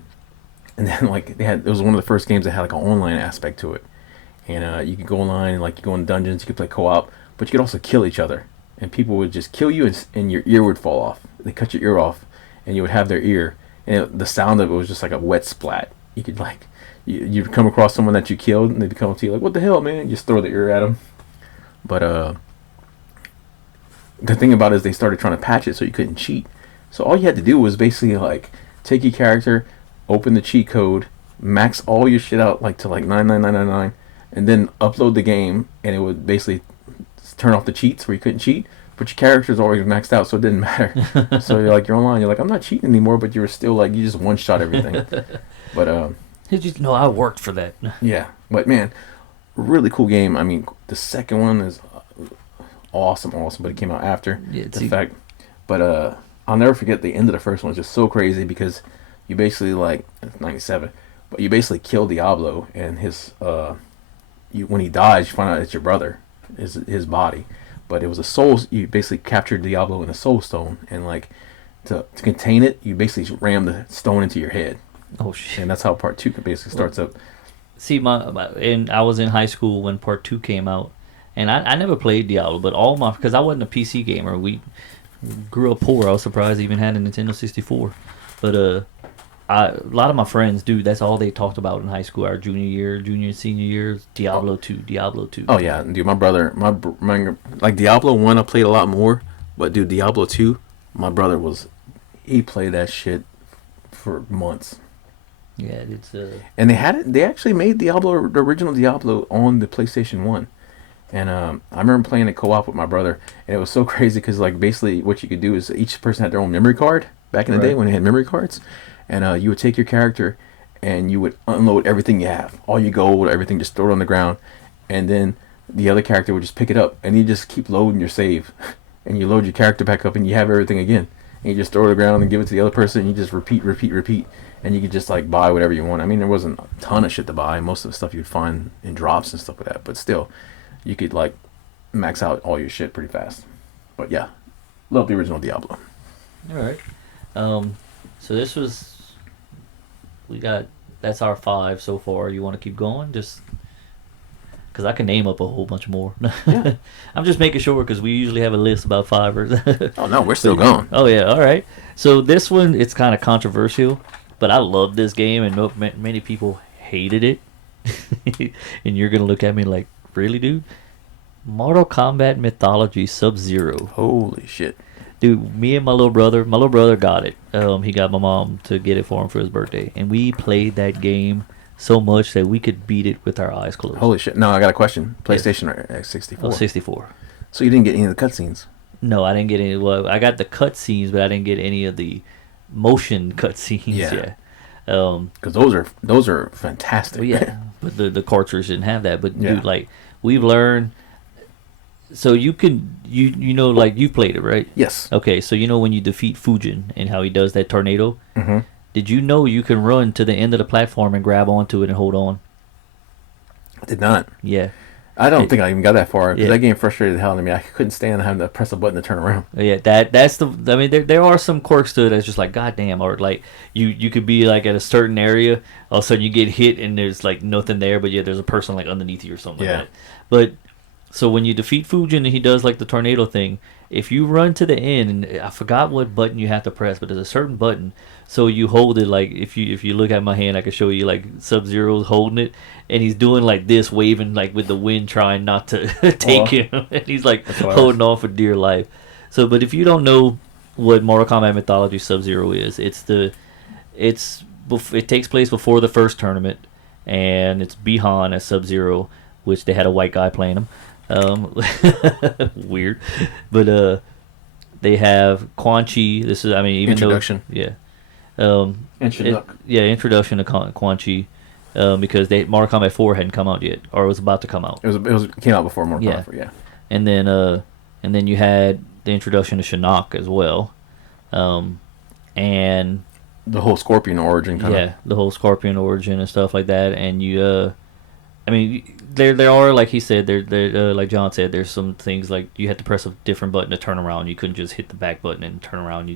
then like it was one of the first games that had like an online aspect to it, and you could go online and like you go in dungeons, you could play co-op, but you could also kill each other, and people would just kill you, and your ear would fall off. They cut your ear off, and you would have their ear, and the sound of it was just like a wet splat. You could like. You'd come across someone that you killed, and they'd come up to you like, "What the hell, man?" You just throw the ear at them. But the thing about it is they started trying to patch it so you couldn't cheat. So all you had to do was basically like take your character, open the cheat code, max all your shit out like to like 99999, and then upload the game, and it would basically turn off the cheats where you couldn't cheat. But your character's already maxed out, so it didn't matter. So you're online. You're like, I'm not cheating anymore, but you were still like you just one shot everything. But Did you know I worked for that? yeah, but man, really cool game. I mean, the second one is awesome, but it came out after the fact. But I'll never forget the end of the first one. It's just so crazy because you basically like it's 97, but you basically kill Diablo, and his when he dies, you find out it's your brother, his body, but it was a soul. You basically captured Diablo in a soul stone, and like to contain it, you basically ram the stone into your head. Oh shit! And that's how part 2 basically starts up. See, and I was in high school when part 2 came out, and I never played Diablo, but because I wasn't a PC gamer, we grew up poor. I was surprised I even had a Nintendo 64. But a lot of my friends, dude, that's all they talked about in high school. Our junior and senior years, Diablo 2, Diablo 2. Oh yeah, dude, my brother, my like Diablo 1, I played a lot more, but dude, Diablo 2, my brother he played that shit for months. Yeah, it's and they actually made Diablo, the original Diablo, on the PlayStation 1. And I remember playing it co-op with my brother, and it was so crazy because like basically what you could do is each person had their own memory card back in the day when they had memory cards, and you would take your character and you would unload everything you have, all your gold, everything, just throw it on the ground, and then the other character would just pick it up, and you just keep loading your save, and you load your character back up, and you have everything again, and you just throw it on the ground and give it to the other person, and you just repeat, and you could just like buy whatever you want. I mean, there wasn't a ton of shit to buy. Most of the stuff you'd find in drops and stuff like that, but still, you could like max out all your shit pretty fast. But yeah, love the original Diablo. All right. So this was that's our 5 so far. You want to keep going? Just because I can name up a whole bunch more. Yeah. I'm just making sure because we usually have a list about 5 or. Oh no, we're still going. Oh yeah, all right. So this one, it's kind of controversial, but I love this game, and many people hated it. And you're gonna look at me like, really, dude? Mortal Kombat Mythology Sub-Zero. Holy shit. Dude, me and my little brother got it. He got my mom to get it for him for his birthday, and we played that game so much that we could beat it with our eyes closed. Holy shit. No, I got a question. PlayStation or X64? Oh, 64. So you didn't get any of the cutscenes? No, I didn't get any. Well, I got the cutscenes, but I didn't get any of the motion cutscenes. Yeah. Because those are fantastic. Well, yeah, but the cartridge didn't have that. But yeah. Dude, like we've learned. So you can you know like you played it, right? Yes. Okay, so you know when you defeat Fujin and how he does that tornado. Mm-hmm. Did you know you can run to the end of the platform and grab onto it and hold on? I did not. Yeah. I don't think I even got that far because Yeah. that game frustrated the hell out of me. I couldn't stand having to press a button to turn around. Yeah, that's the. I mean, there are some quirks to it that's just like goddamn, or like you could be like at a certain area, all of a sudden you get hit and there's like nothing there, but yeah, there's a person like underneath you or something Yeah. like that. But so when you defeat Fujin and he does like the tornado thing, if you run to the end, and I forgot what button you have to press, but there's a certain button. So you hold it like if you look at my hand, I can show you like Sub Zero's holding it, and he's doing like this, waving like with the wind, trying not to take him, and he's like That's hilarious. holding on for dear life. So, but if you don't know what Mortal Kombat Mythology Sub Zero is, it takes place before the first tournament, and it's Bihan as Sub Zero, which they had a white guy playing him. Weird, but they have Quan Chi. This is, I mean, even Introduction. though, yeah, introduction to Quan Chi, because Mortal Kombat 4 hadn't come out yet, or it was about to come out. It came out before Mortal Yeah. Kombat 4, yeah. And then you had the introduction to Shinnok as well, and The whole Scorpion origin kind of. the whole Scorpion origin and stuff like that. And I mean, there are, like he said, like John said, there's some things like you had to press a different button to turn around. You couldn't just hit the back button and turn around.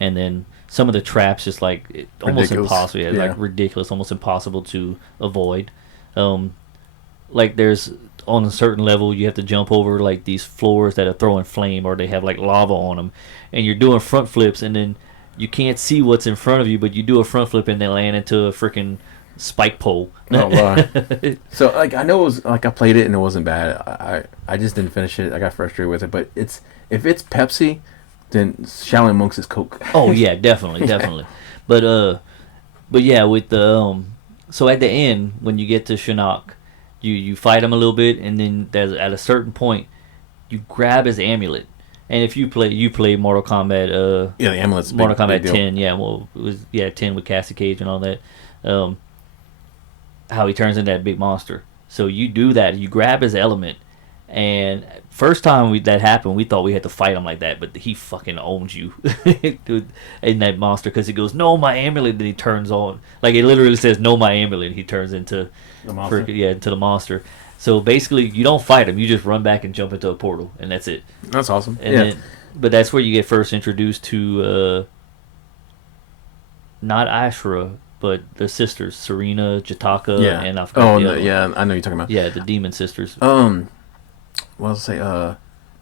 And then some of the traps just like almost Ridiculous. impossible. Yeah, Yeah. like ridiculous, almost impossible to avoid. Like there's on a certain level you have to jump over like these floors that are throwing flame or they have like lava on them, and you're doing front flips and then you can't see what's in front of you, but you do a front flip and they land into a freaking spike pole. Oh, wow. So, like, I know it was, like, I played it and it wasn't bad. I just didn't finish it. I got frustrated with it. But if it's Pepsi, then Shaolin Monks is Coke. Oh yeah, definitely. But yeah, with the so at the end when you get to Shinnok, you fight him a little bit, and then there's at a certain point you grab his amulet. And if you play Mortal Kombat, Yeah, the amulet's Mortal big Kombat deal. 10, yeah, well, it was 10 with Cassie Cage and all that. How he turns into that big monster. So you do that, you grab his element, and first time that happened, we thought we had to fight him like that, but he fucking owns you in that monster because he goes, "No, my amulet," then he turns on. Like it literally says, "No, my amulet." He turns into The monster? into the monster. So basically, you don't fight him; you just run back and jump into a portal, and that's it. That's awesome. And yeah. then, but that's where you get first introduced to not Ashura, but the sisters, Serena, Jataka, Yeah. and I forgot the other one. yeah, I know you're talking about. Yeah, the demon sisters. Well, I'll say,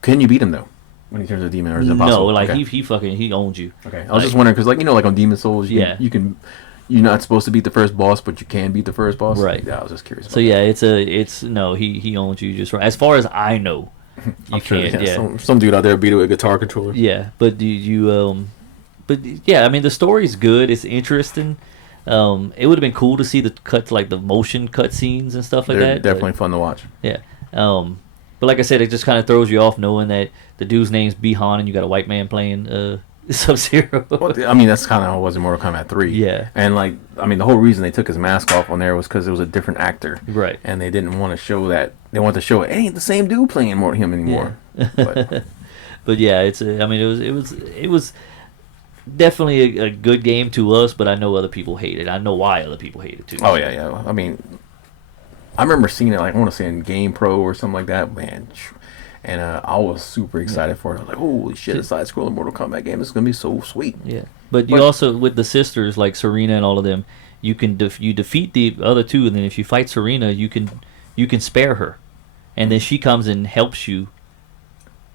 can you beat him, though? When he turns into a demon, or is it No, possible? like Okay. he owns you. Okay, I was Like- just wondering because, like, like on Demon Souls, Yeah. you're not supposed to beat the first boss, but you can beat the first boss. Right. Yeah, I was just curious. So yeah, he owns you just right. As far as I know, you I'm sure, can't. Yeah, Some dude out there beat it with a guitar controller. yeah, but but yeah, I mean the story's good. It's interesting. It would have been cool to see the the motion cut scenes and stuff like They're that. definitely fun to watch. Yeah. But like I said, it just kind of throws you off knowing that the dude's name's Bihan and you got a white man playing Sub-Zero. Well, I mean, that's kind of how it was in Mortal Kombat 3. Yeah. And, like, I mean, the whole reason they took his mask off on there was because it was a different actor. Right. And they didn't want to show that. They wanted to show it ain't the same dude playing him anymore. But, But yeah, I mean, it was definitely a good game to us, but I know other people hate it. I know why other people hate it too. oh, yeah. I mean, I remember seeing it, like, I want to say in Game Pro or something like that, man. And I was super excited for it. I was like, holy shit, a side-scrolling Mortal Kombat game. This is going to be so sweet. Yeah, but you also, with the sisters, like Serena and all of them, you can you defeat the other two, and then if you fight Serena, you can spare her. And then she comes and helps you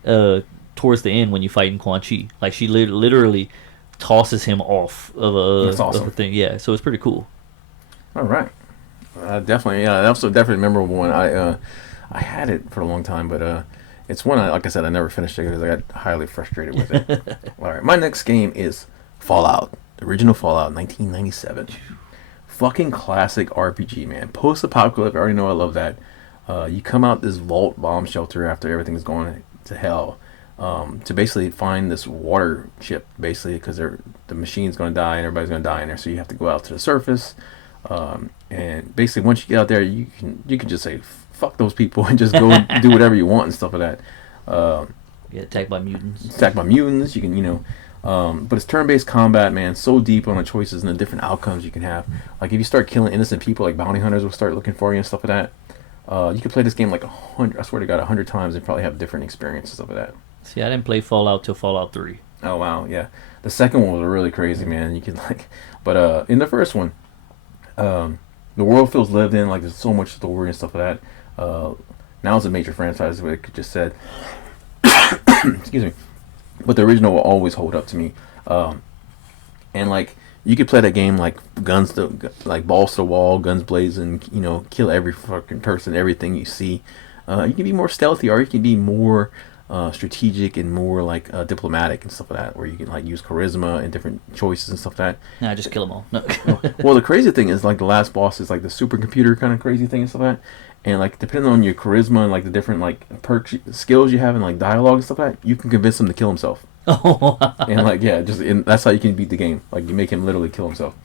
towards the end when you fight in Quan Chi. Like, she literally tosses him off of That's awesome. of a thing. Yeah, so it's pretty cool. All right. Definitely, yeah. That's a definitely memorable one. I had it for a long time, but it's one, like I said, I never finished it because I got highly frustrated with it. All right. My next game is Fallout. The original Fallout, 1997. Fucking classic RPG, man. Post-apocalyptic, I already know I love that. You come out this vault bomb shelter after everything's going to hell to basically find this water ship, basically, because the machine's going to die and everybody's going to die in there. So you have to go out to the surface. And basically, once you get out there, you can just say, fuck those people and just go do whatever you want and stuff like that. Get attacked by mutants. Attacked by mutants, you can, but it's turn-based combat, man. So deep on the choices and the different outcomes you can have. Like, if you start killing innocent people, like bounty hunters will start looking for you and stuff like that. You could play this game like 100. I swear to God, 100 times and probably have different experiences of that. See, I didn't play Fallout till Fallout 3. Oh wow, yeah. The second one was really crazy, man. You could like, but in the first one, the world feels lived in. Like there's so much story and stuff like that. Now it's a major franchise, like I just said. Excuse me. But the original will always hold up to me. And like you could play that game like guns to like balls to the wall, guns blazing, kill every fucking person, everything you see. You can be more stealthy, or you can be more strategic and more like diplomatic and stuff like that, where you can like use charisma and different choices and stuff like that. Nah, just kill them all. No. Well, the crazy thing is like the last boss is like the supercomputer kind of crazy thing and stuff like that. And like depending on your charisma and like the different like perks, skills you have and like dialogue and stuff like that, you can convince him to kill himself. Oh, And like that's how you can beat the game. Like you make him literally kill himself.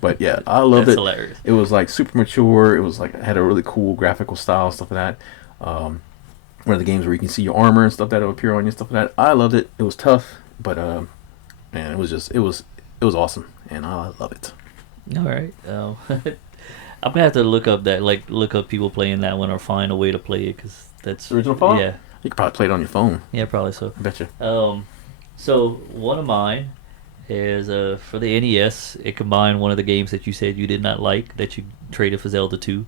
But yeah, I loved that's it. hilarious. It was like super mature. It was like had a really cool graphical style, stuff like that. One of the games where you can see your armor and stuff that'll appear on you, stuff like that. I loved it. It was tough, but man, it was awesome, and I love it. All right. I'm gonna have to look up people playing that one or find a way to play it because that's Original Fallout? Yeah, You could probably play it on your phone. yeah, probably so. I bet you. So one of mine is for the NES. It combined one of the games that you said you did not like that you traded for Zelda 2,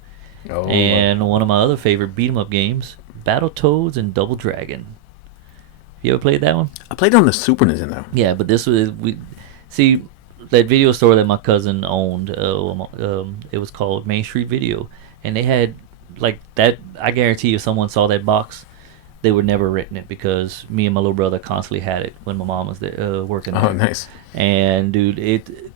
Oh, and one of my other favorite beat 'em up games, Battletoads and Double Dragon. You ever played that one? I played it on the Super Nintendo. Yeah, but this was we see that video store that my cousin owned. It was called Main Street Video, and they had like that. I guarantee if someone saw that box, they would never rent it because me and my little brother constantly had it when my mom was there working there. Oh, nice. And dude,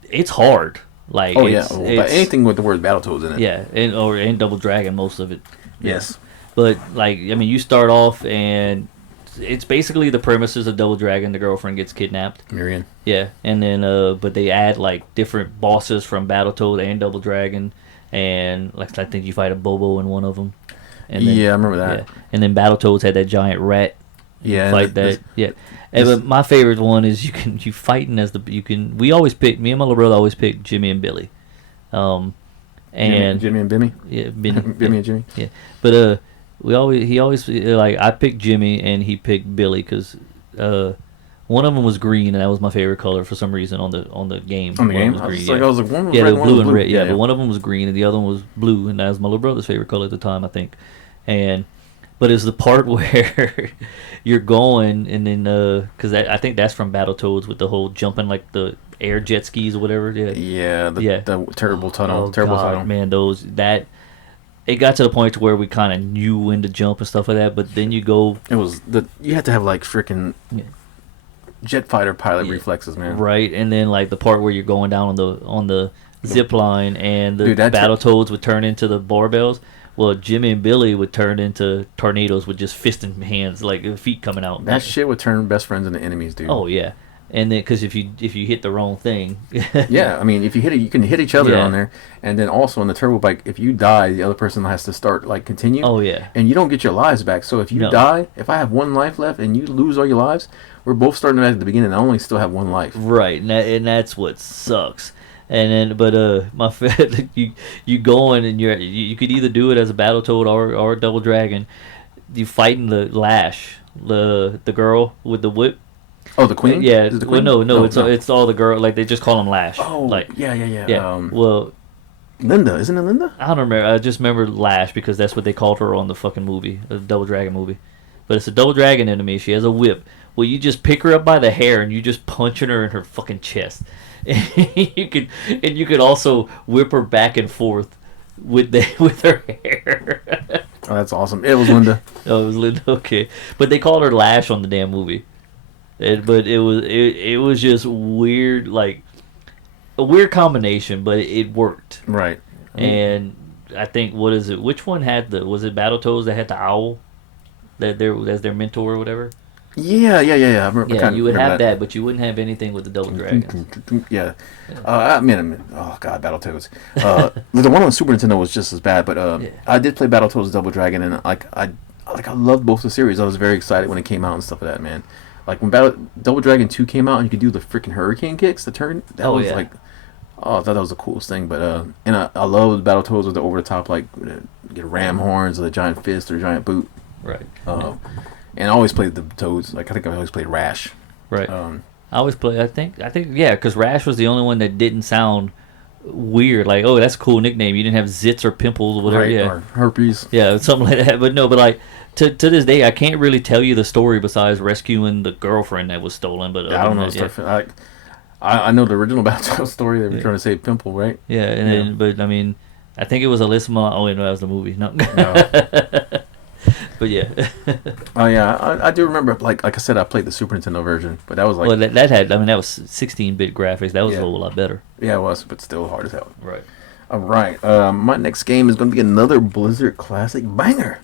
it's hard. Like Oh yeah, it's anything with the word Battletoads in it. yeah, and Double Dragon most of it. Yes. But like I mean, you start off and it's basically the premises of Double Dragon. The girlfriend gets kidnapped. Miriam. Yeah, and then but they add like different bosses from Battletoad and Double Dragon, and like I think you fight a Bobo in one of them. And then, Yeah, I remember that. Yeah, and then Battletoads had that giant rat. Yeah, Fight that. Yeah, and but my favorite one is you fighting as we always pick me and my little brother always pick Jimmy and Billy, and Jimmy and Bimmy. yeah, Benny, Bimmy and Jimmy. yeah, but he always like I picked Jimmy and he picked Billy because one of them was green and that was my favorite color for some reason on the game. On the One game, was I was green, like, yeah. I was like, one was Yeah, red, they were one blue was and red. Yeah, yeah. but one of them was green and the other one was blue, and that was my little brother's favorite color at the time, I think. But it's the part where you're going and then because I think that's from Battletoads with the whole jumping like the air jet skis or whatever. Yeah, Yeah, Yeah. the terrible tunnel, Oh, terrible God, tunnel. man, it got to the point to where we kind of knew when to jump and stuff like that. But then you go It was you had to have like freaking Yeah. jet fighter pilot Yeah. reflexes, man. right, and then like the part where you're going down on the zip line and the Dude, that Battletoads would turn into the barbells. Well, Jimmy and Billy would turn into tornadoes with just fisting hands, like feet coming out. That shit would turn best friends into enemies, dude. Oh yeah, and then because if you hit the wrong thing, Yeah, I mean, if you hit it, you can hit each other Yeah. on there, and then also on the turbo bike, if you die, the other person has to start like continue. oh yeah, And you don't get your lives back. So if you No. die, if I have one life left and you lose all your lives, we're both starting at the beginning. I only still have one life. right, and that's what sucks. And then, but my friend, you going and you could either do it as a Battletoad or a Double Dragon. You fighting the Lash, the girl with the whip. Oh, the queen? Yeah, Is it the well, queen? no, it's all the girl. Like they just call them Lash. Oh, like yeah. yeah. Well, Linda, isn't it Linda? I don't remember. I just remember Lash because that's what they called her on the fucking movie, the Double Dragon movie. But it's a Double Dragon enemy. She has a whip. Well, you just pick her up by the hair and you just punching her in her fucking chest. you could also whip her back and forth with her hair. Oh, that's awesome. It was Linda. Oh, it was Linda. Okay, but they called her Lash on the damn movie. But it was just weird, like a weird combination, but it worked. Right. And I think what is it? Which one had was it Battletoads that had the owl that as their mentor or whatever? Yeah. I remember, Yeah, you would have that, but you wouldn't have anything with the Double Dragons. Yeah. I mean, oh god, Battletoads. The one on the Super Nintendo was just as bad, but Yeah. I did play Battletoads Double Dragon, and I loved both the series. I was very excited when it came out and stuff like that, man. Like when Double Dragon 2 came out and you could do the freaking hurricane kicks, the turn, that Oh, was yeah. like, oh, I thought that was the coolest thing. But and I loved Battletoads with the over the top like get ram horns or a giant fist or a giant boot. Right. Um, and I always played the Toads. Like I think I always played Rash. Right. Um, I always play. I think, yeah, because Rash was the only one that didn't sound weird. Like, oh, that's a cool nickname. You didn't have zits or pimples or whatever. right, Yeah, or herpes. yeah, something like that. But no, but like to this day, I can't really tell you the story besides rescuing the girlfriend that was stolen. But Yeah, I other don't than know. that, Stuff. I know the original Battle story. They were yeah, trying to say pimple, right? yeah, and Yeah. then but I mean, I think it was Alyssa Milano. Oh wait, no, that was the movie. No, No. but yeah. Oh yeah, I do remember. Like I said, I played the Super Nintendo version, but that was like Well, that had. I mean, that was 16-bit graphics. That was a yeah, whole lot better. yeah, it was, but still hard as hell. Right. All right, my next game is going to be another Blizzard classic banger,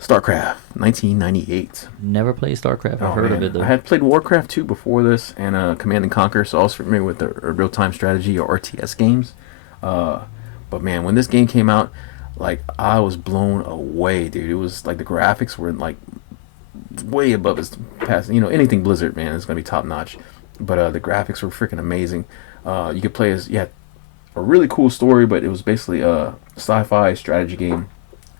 StarCraft, 1998. Never played StarCraft. I've Oh, heard of man. it though. I had played Warcraft 2 before this and Command and Conquer, so I was familiar with the real-time strategy or RTS games. But man, when this game came out, like I was blown away, dude. It was like the graphics were like way above its past. You know, anything Blizzard, man, is gonna be top notch. But the graphics were freaking amazing. You could play as a really cool story, but it was basically a sci-fi strategy game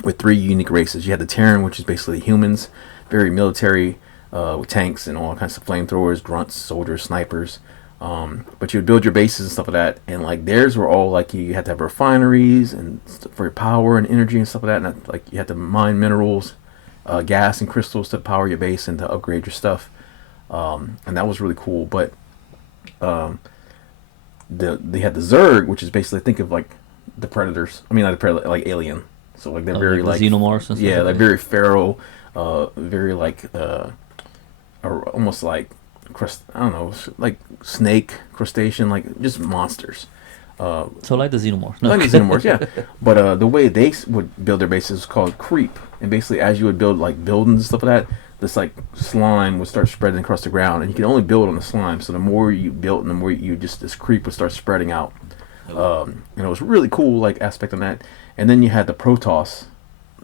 with three unique races. You had the Terran, which is basically humans, very military, with tanks and all kinds of flamethrowers, grunts, soldiers, snipers. But you would build your bases and stuff like that, and like theirs were all like you had to have refineries and for your power and energy and stuff like that, and like you had to mine minerals, gas and crystals to power your base and to upgrade your stuff. And that was really cool. But they had the Zerg, which is basically think of like the Predators. I mean, not the Predator, like Alien. So like they're very like like the Xenomorphs and stuff yeah, like like that. very feral, very like or almost like I don't know, like snake, crustacean, like just monsters. So like the Xenomorphs. No. Like these xenomorphs, yeah. But the way they would build their bases is called creep, and basically as you would build like buildings and stuff like that, this like slime would start spreading across the ground, and you can only build on the slime. So the more you built, and the more you just this creep would start spreading out. And it was really cool like aspect on that. And then you had the Protoss.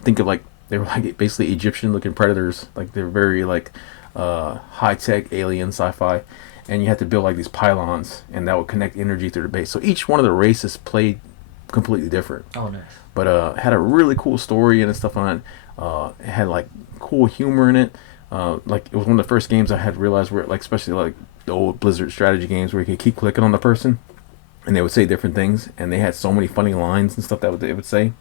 Think of like they were like basically Egyptian looking predators. Like they're very like high tech alien sci-fi, and you had to build like these pylons, and that would connect energy through the base. So each one of the races played completely different. Oh, nice. But had a really cool story and stuff on it. It had like cool humor in it. Like it was one of the first games I had realized where like especially like the old Blizzard strategy games where you could keep clicking on the person and they would say different things, and they had so many funny lines and stuff that they would say.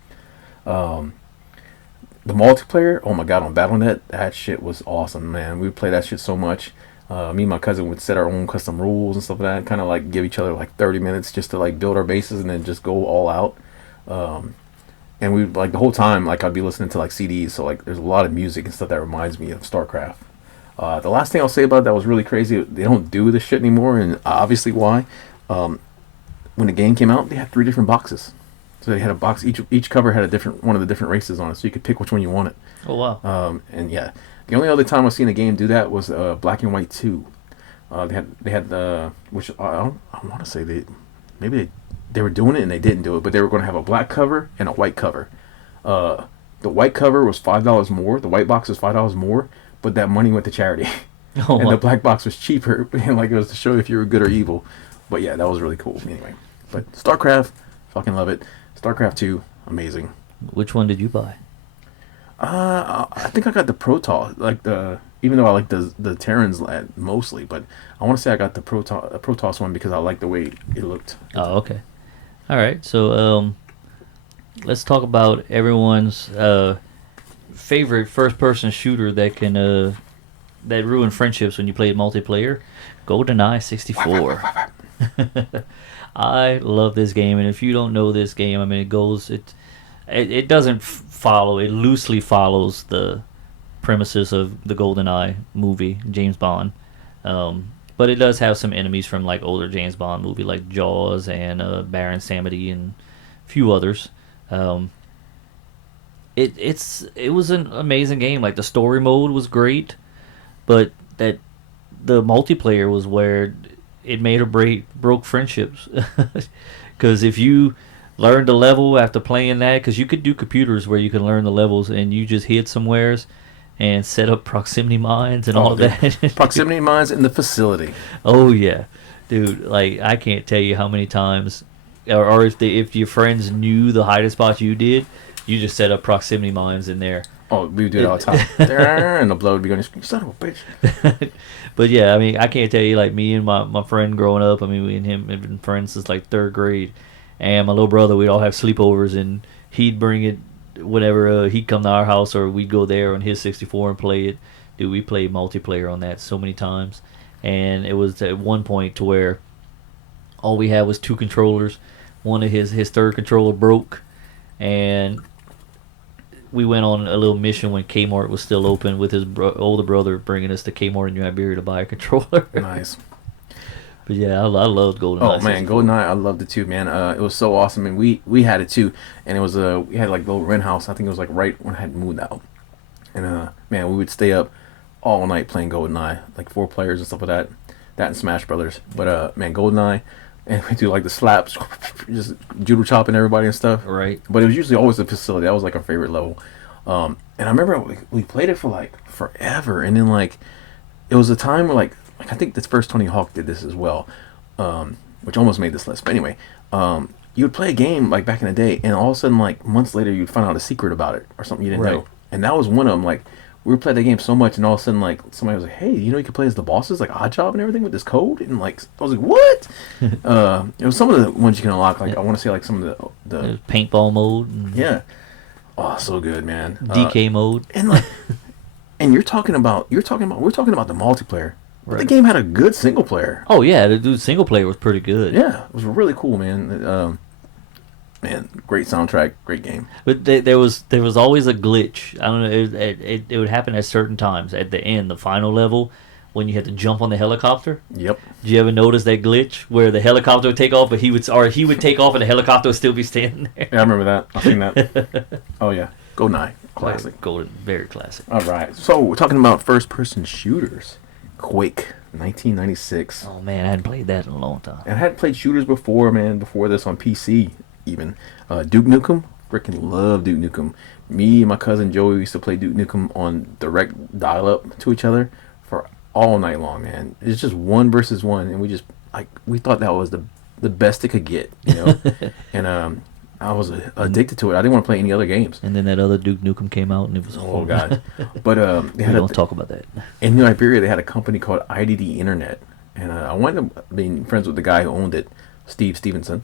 The multiplayer, oh my god, on Battle.net, that shit was awesome, man. We would play that shit so much. Me and my cousin would set our own custom rules and stuff like that, kind of like give each other like 30 minutes just to like build our bases and then just go all out. And we like the whole time, like I'd be listening to like CDs, so like there's a lot of music and stuff that reminds me of StarCraft. The last thing I'll say about that was really crazy. They don't do this shit anymore, and obviously why. When the game came out, they had 3 different boxes. So they had a box. Each cover had a different one of the different races on it, so you could pick which one you wanted. Oh wow. And yeah, the only other time I've seen a game do that was Black and White 2. They had which I want to say they were doing it and they didn't do it, but they were going to have a black cover and a white cover. The white cover was $5 more. The white box was $5 more, but that money went to charity. Oh, And wow. the black box was cheaper, and like it was to show if you were good or evil. But yeah, that was really cool. Anyway, but StarCraft, fucking love it. StarCraft 2, amazing. Which one did you buy? I think I got the Protoss, like even though I like the Terrans mostly, but I want to say I got the Protoss one because I like the way it looked. Oh, okay. All right. So let's talk about everyone's favorite first-person shooter that can that ruin friendships when you play multiplayer. GoldenEye 64. I love this game, and if you don't know this game, I mean, it doesn't follow. It loosely follows the premises of the GoldenEye movie, James Bond. But it does have some enemies from like older James Bond movie, like Jaws and Baron Samedi and a few others. It was an amazing game. Like the story mode was great, but that the multiplayer was where it made or broke friendships. Because if you learned a level after playing that, because you could do computers where you can learn the levels and you just hid somewheres and set up proximity mines and all of that. Proximity mines in the facility. Oh yeah, dude. Like I can't tell you how many times or if your friends knew the hiding spots you did, you just set up proximity mines in there. Oh, we would do it all the time. And the blood would be going, you son of a bitch. But yeah, I mean, I can't tell you, like, me and my friend growing up. I mean, we and him have been friends since like third grade, and my little brother, we'd all have sleepovers, and he'd bring it whenever he'd come to our house, or we'd go there on his 64 and play it. Dude, we played multiplayer on that so many times, and it was at one point to where all we had was two controllers. One of his third controller broke, and we went on a little mission when Kmart was still open with his older brother bringing us to Kmart in New Iberia to buy a controller. Nice. But yeah, I loved GoldenEye. Oh man, GoldenEye, I loved it too, man. It was so awesome, and we had it too, and it was we had like a little rent house. I think it was like right when I had moved out, and man, we would stay up all night playing GoldenEye, like 4 players and stuff like that, and Smash Brothers. But man, GoldenEye, and we do like the slaps, just judo chopping everybody and stuff. Right. But it was usually always the facility. That was like our favorite level. And I remember we played it for like forever, and then like it was a time where like I think this first Tony Hawk did this as well, which almost made this list. But anyway, you would play a game like back in the day, and all of a sudden like months later you'd find out a secret about it or something you didn't know. And that was one of them. Like we were playing that game so much, and all of a sudden like somebody was like, "Hey, you know you can play as the bosses like Odd Job and everything with this code." And like I was like, "What?" It was some of the ones you can unlock. Like I want to say like some of the paintball mode. Yeah. Oh, so good, man. DK mode. And like, and we're talking about the multiplayer. But Right. the game had a good single player. Oh yeah, the dude single player was pretty good. Yeah, it was really cool, man. Man, great soundtrack, great game. But there was always a glitch. I don't know. It would happen at certain times. At the end, the final level, when you had to jump on the helicopter. Yep. Did you ever notice that glitch where the helicopter would take off, but he would take off and the helicopter would still be standing there? Yeah, I remember that. I've seen that. Oh yeah, GoldenEye, classic. Golden, very classic. All right, so we're talking about first-person shooters. Quake, 1996. Oh man, I hadn't played that in a long time. And I hadn't played shooters before, man. Before this on PC, even Duke Nukem. Freaking love Duke Nukem. Me and my cousin Joey used to play Duke Nukem on direct dial-up to each other for all night long, man. It's just 1 versus 1, and we thought that was the best it could get, you know. And I was addicted to it. I didn't want to play any other games. And then that other Duke Nukem came out, and it was Oh god. But we don't talk about that. in New Iberia, they had a company called IDD Internet, and I wanted to be friends with the guy who owned it, Steve Stevenson.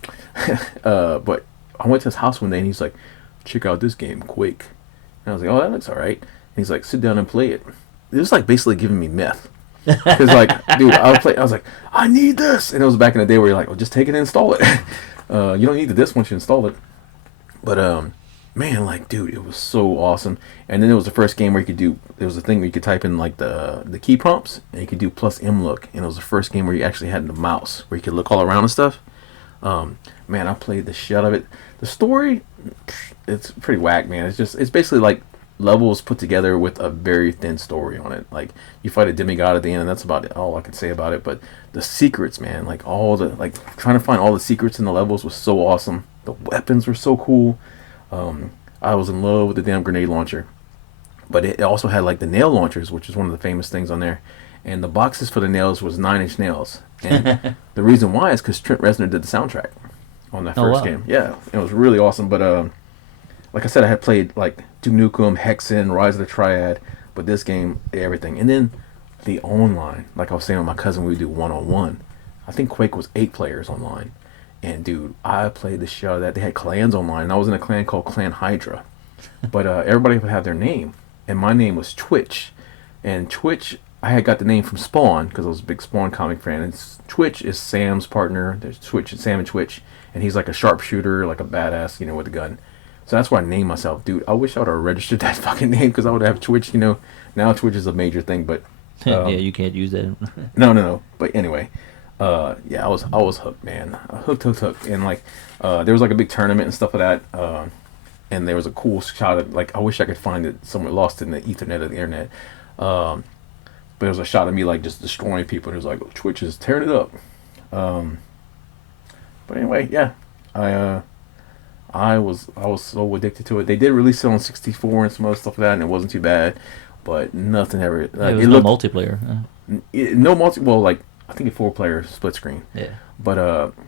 But I went to his house one day, and he's like, "Check out this game, Quake." And I was like, "Oh, that looks all right." And he's like, "Sit down and play it." It was like basically giving me meth. Because like, dude, I was like, "I need this," and it was back in the day where you're like, "Well, just take it and install it." You don't need the disc once you install it. But man, like, dude, it was so awesome. And then it was the first game where you could do. There was a thing where you could type in like the key prompts, and you could do +M look. And it was the first game where you actually had the mouse, where you could look all around and stuff. Man, I played the shit out of it. The story, it's pretty whack, man. It's basically like levels put together with a very thin story on it. Like you fight a demigod at the end, and that's about all I can say about it. But the secrets, man, like trying to find all the secrets in the levels was so awesome. The weapons were so cool. I was in love with the damn grenade launcher. But it also had like the nail launchers, which is one of the famous things on there. And the boxes for the nails was 9-inch nails. And the reason why is because Trent Reznor did the soundtrack on that first game. Yeah, it was really awesome. But like I said, I had played like Duke Nukem, Hexen, Rise of the Triad, but this game, everything. And then the online, like I was saying with my cousin, we would do 1-on-1. I think Quake was 8 players online. And dude, I played the shit out of that. They had clans online, and I was in a clan called Clan Hydra. But everybody would have their name, and my name was Twitch. And Twitch, I had got the name from Spawn because I was a big Spawn comic fan. And Twitch is Sam's partner. There's Twitch, Sam and Twitch, and he's like a sharpshooter, like a badass, you know, with a gun. So that's why I named myself, dude. I wish I would have registered that fucking name because I would have Twitch. You know, now Twitch is a major thing, but yeah, you can't use that. no. But anyway. Yeah, I was hooked, man. Hooked. And like, there was like a big tournament and stuff like that. And there was a cool shot of like, I wish I could find it somewhere lost in the Ethernet of the internet. But it was a shot of me like just destroying people. And it was like, oh, Twitch is tearing it up. But anyway, yeah, I was so addicted to it. They did release it on 64 and some other stuff like that, and it wasn't too bad. But nothing ever. Like, it was no multiplayer. No multi. Well, like I think a 4-player split screen. Yeah, But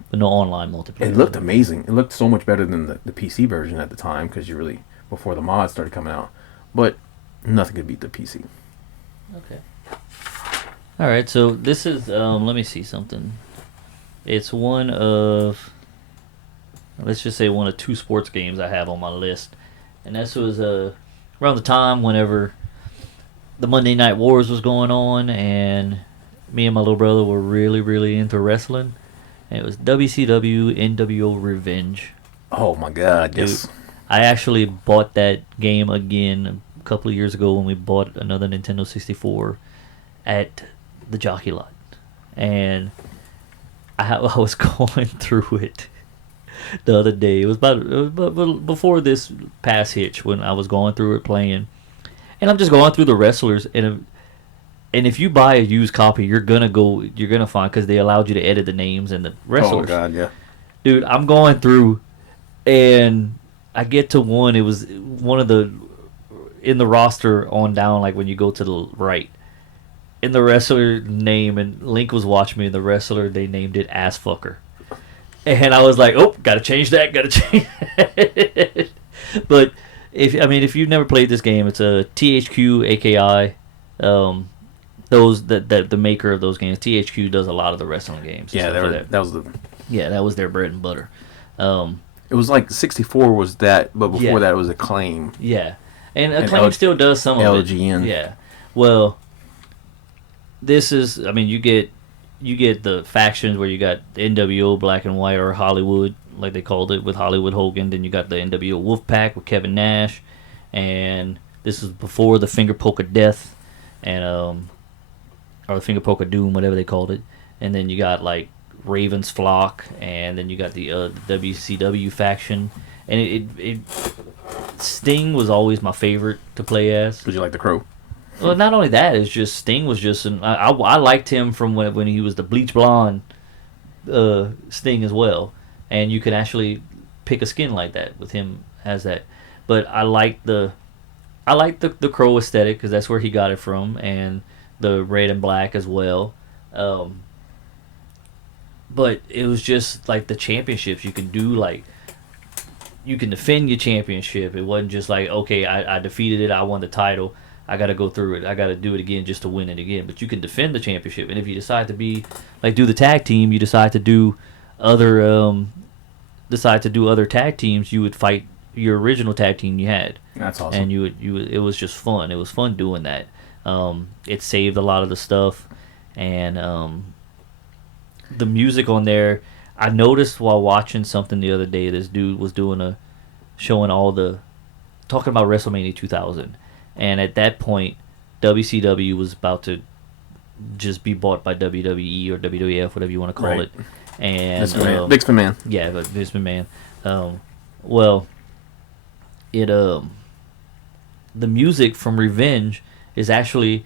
but no online multiplayer. it looked amazing. It looked so much better than the PC version at the time because you really before the mods started coming out. But nothing could beat the PC. Okay. All right, so this is let me see something. It's one of, let's just say, one of 2 sports games I have on my list, and this was around the time whenever the Monday Night Wars was going on, and me and my little brother were really, really into wrestling, and it was WCW NWO Revenge. Oh my God! Dude, Yes. I actually bought that game again a couple of years ago when we bought another Nintendo 64 at the Jockey Lot, and I was going through it the other day. It was about before this past hitch when I was going through it playing, and I'm just going through the wrestlers, and if you buy a used copy, you're gonna find, because they allowed you to edit the names and the wrestlers. Oh God! Yeah. Dude, I'm going through, and I get to one. It was one of the in the roster on down, like when you go to the right. In the wrestler name, and Link was watching me, and the wrestler, they named it Ass Fucker. And I was like, oh, gotta change that. But if you've never played this game, it's a THQ AKI. Those that the maker of those games, THQ does a lot of the wrestling games. Yeah, that was the. Yeah, that was their bread and butter. It was like 64 was that, but before Yeah. that it was Acclaim. Yeah, and Acclaim still does some of it. LGN. Yeah, well, this is, you get the factions where you got NWO Black and White, or Hollywood, like they called it, with Hollywood Hogan. Then you got the NWO Wolfpack with Kevin Nash, and this is before the Finger Poke of Death, and or the Finger Poke of Doom, whatever they called it. And then you got like Raven's Flock, and then you got the WCW faction, and it Sting was always my favorite to play as. Did you like the Crow? Well, not only that, it's just Sting was just I liked him from when he was the bleach blonde Sting as well, and you could actually pick a skin like that with him as that. But I like the Crow aesthetic because that's where he got it from, and the red and black as well. But it was just like the championships you can do, like you can defend your championship. It wasn't just like, okay, I defeated it, I won the title, I got to go through it, I got to do it again just to win it again. But you can defend the championship, and if you decide to be like do the tag team, you decide to do other tag teams, you would fight your original tag team you had. That's awesome. And it was just fun. It was fun doing that. It saved a lot of the stuff, and the music on there. I noticed while watching something the other day, this dude was talking about WrestleMania 2000, and at that point, WCW was about to just be bought by WWE or WWF, whatever you want to call it. And Vince McMahon. Yeah, but Vince McMahon. Well, the music from Revenge is actually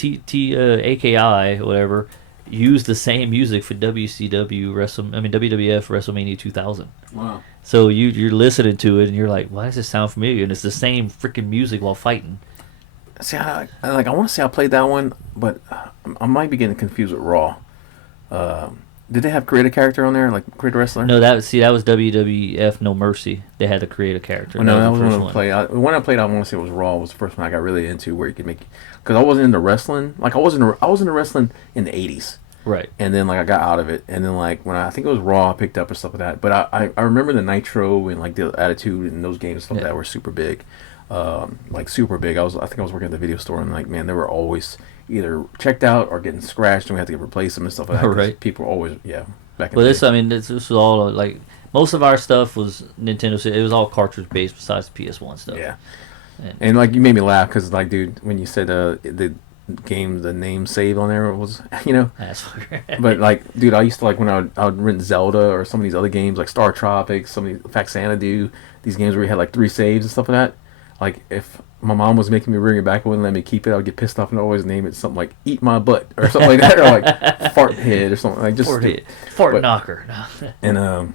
AKI whatever used the same music for WWF WrestleMania 2000. Wow. So you're listening to it and you're like, why does this sound familiar? And it's the same freaking music while fighting. See, I want to say I played that one, but I might be getting confused with Raw. Did they have create a character on there, like create a wrestler? No, that was WWF No Mercy. They had to create a character. Oh, no, that was the one first I played. When I played, I want to say it was Raw. Was the first one I got really into, where you could make, because I wasn't into wrestling. Like I was into wrestling in the '80s, right? And then like I got out of it, and then like when I think it was Raw, I picked up and stuff like that. But I remember the Nitro and like the Attitude and those games and stuff like that were super big, like super big. I think I was working at the video store, and like man, they were always either checked out or getting scratched, and we had to get replace them and stuff like that. Right. People were always back in Well, the day. this was all like most of our stuff was Nintendo. It was all cartridge based, besides the PS1 stuff. Yeah. And like you made me laugh because like, dude, when you said the game, the name save on there was, but like, dude, I used to like when I would rent Zelda or some of these other games like Star Tropics, some of these Faxanadu, these games where you had like 3 saves and stuff like that. Like if my mom was making me bring it back and wouldn't let me keep it, I would get pissed off and always name it something like "Eat My Butt" or something like that, or like "Fart Head" or something like just fart knocker. And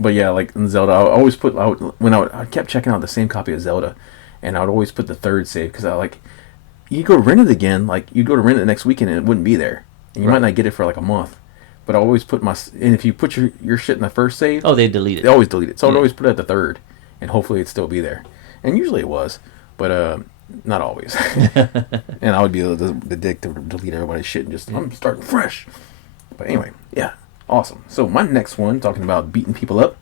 but yeah, like in Zelda, I always put I kept checking out the same copy of Zelda, and I would always put the 3rd save because I like you go rent it again, like you go to rent it the next weekend and it wouldn't be there. and you might Right. not get it for like a month. But I always put and if you put your shit in the first save, Oh, they delete they it. always delete it. So I'd Yeah. always put it at the third, and hopefully it'd still be there. And usually it was, but not always. And I would be the dick to delete everybody's shit and just I'm starting fresh. But anyway, yeah, awesome. So my next one, talking about beating people up,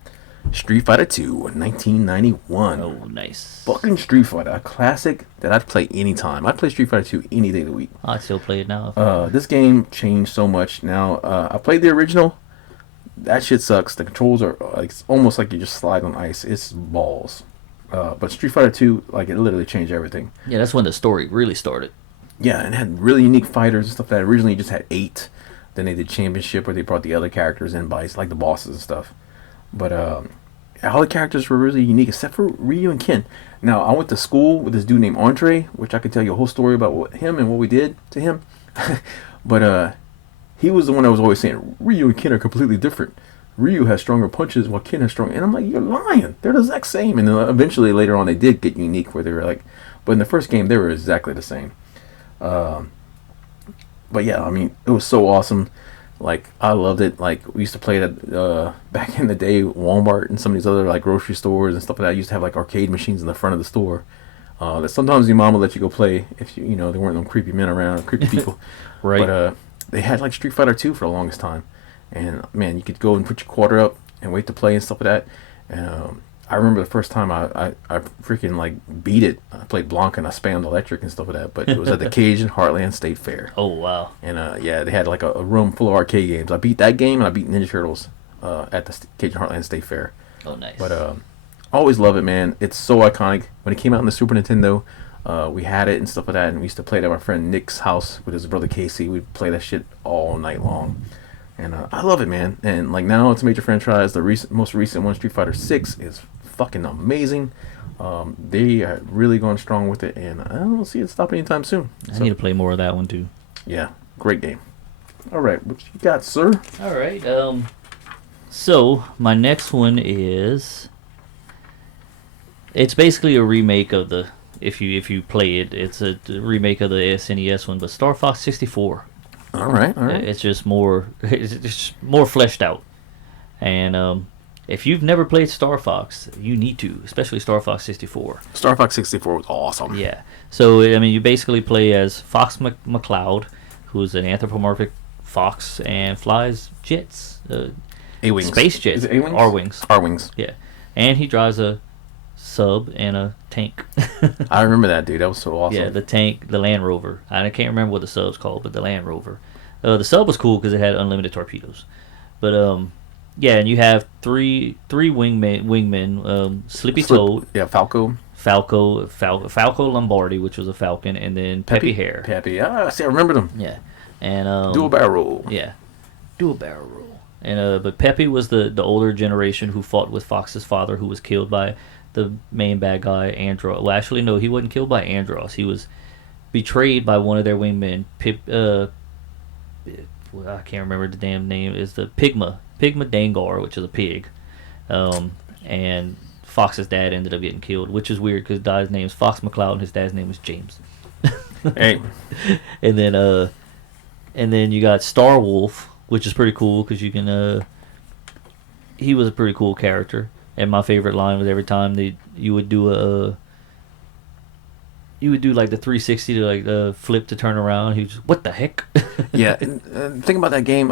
Street Fighter 2, 1991. Oh, nice. Fucking Street Fighter, a classic that I'd play anytime. I'd play Street Fighter 2 any day of the week. I still play it now. This game changed so much. Now, I played the original. That shit sucks. The controls are like it's almost like you just slide on ice. It's balls. But Street Fighter 2, like it literally changed everything. Yeah, that's when the story really started. Yeah, and it had really unique fighters and stuff that originally just had 8. Then they did Championship where they brought the other characters in by like the bosses and stuff. But all the characters were really unique except for Ryu and Ken. Now, I went to school with this dude named Andre, which I could tell you a whole story about him and what we did to him. But he was the one that was always saying Ryu and Ken are completely different. Ryu has stronger punches while Ken has strong. And I'm like, you're lying. They're the exact same. And then eventually later on they did get unique where they were like, but in the first game they were exactly the same. But yeah, I mean, it was so awesome. Like, I loved it. Like, we used to play it at, back in the day, Walmart and some of these other, like, grocery stores and stuff like that. I used to have, like, arcade machines in the front of the store. That sometimes your mom would let you go play if, you know, there weren't no creepy men around, creepy people. Right. But they had, like, Street Fighter 2 for the longest time. And, man, you could go and put your quarter up and wait to play and stuff like that. And I remember the first time I freaking, like, beat it. I played Blanca and I spammed electric and stuff like that. But it was at the Cajun Heartland State Fair. Oh, wow. And yeah, they had like a room full of arcade games. I beat that game and I beat Ninja Turtles at the Cajun Heartland State Fair. Oh, nice. But I always love it, man. It's so iconic. When it came out on the Super Nintendo, we had it and stuff like that, and we used to play it at my friend Nick's house with his brother Casey. We'd play that shit all night long. And I love it, man. And like now it's a major franchise. The most recent one, Street Fighter 6, is fucking amazing. They are really going strong with it, and I don't see it stopping anytime soon. I need to play more of that one, too. Yeah, great game. All right, what you got, sir? All right. So, my next one is... It's basically a remake of the... If you play it, it's a remake of the SNES one, but Star Fox 64. All right, all right. It's just more... It's just more fleshed out. And, if you've never played Star Fox, you need to, especially Star Fox 64. Star Fox 64 was awesome. Yeah. So, I mean, you basically play as Fox McCloud, who's an anthropomorphic fox and flies jets. A-Wings. Space jets. Is it A-Wings? R-Wings. R-Wings. Yeah. And he drives a sub and a tank. I remember that, dude. That was so awesome. Yeah, the tank, the Land Rover. I can't remember what the sub's called, but the Land Rover. The sub was cool because it had unlimited torpedoes. But, yeah, and you have three wingmen, Slippy Toad, Yeah, Falco Falco Lombardi, which was a falcon, and then Peppy Hare. Peppy. Ah, see, I remember them. Yeah, and Do a barrel roll. Yeah, do a barrel roll. And but Peppy was the older generation who fought with Fox's father, who was killed by the main bad guy Andros. Well, actually, no, he wasn't killed by Andros. He was betrayed by one of their wingmen. I can't remember the damn name. Is the Pigma Dangar, which is a pig. And Fox's dad ended up getting killed, which is weird because his dad's name is Fox McCloud and his dad's name was James. Hey. And then you got Star Wolf, which is pretty cool because you can. He was a pretty cool character, and my favorite line was every time you would do like the 360 to like flip to turn around. He was just, what the heck? Yeah, and think about that game.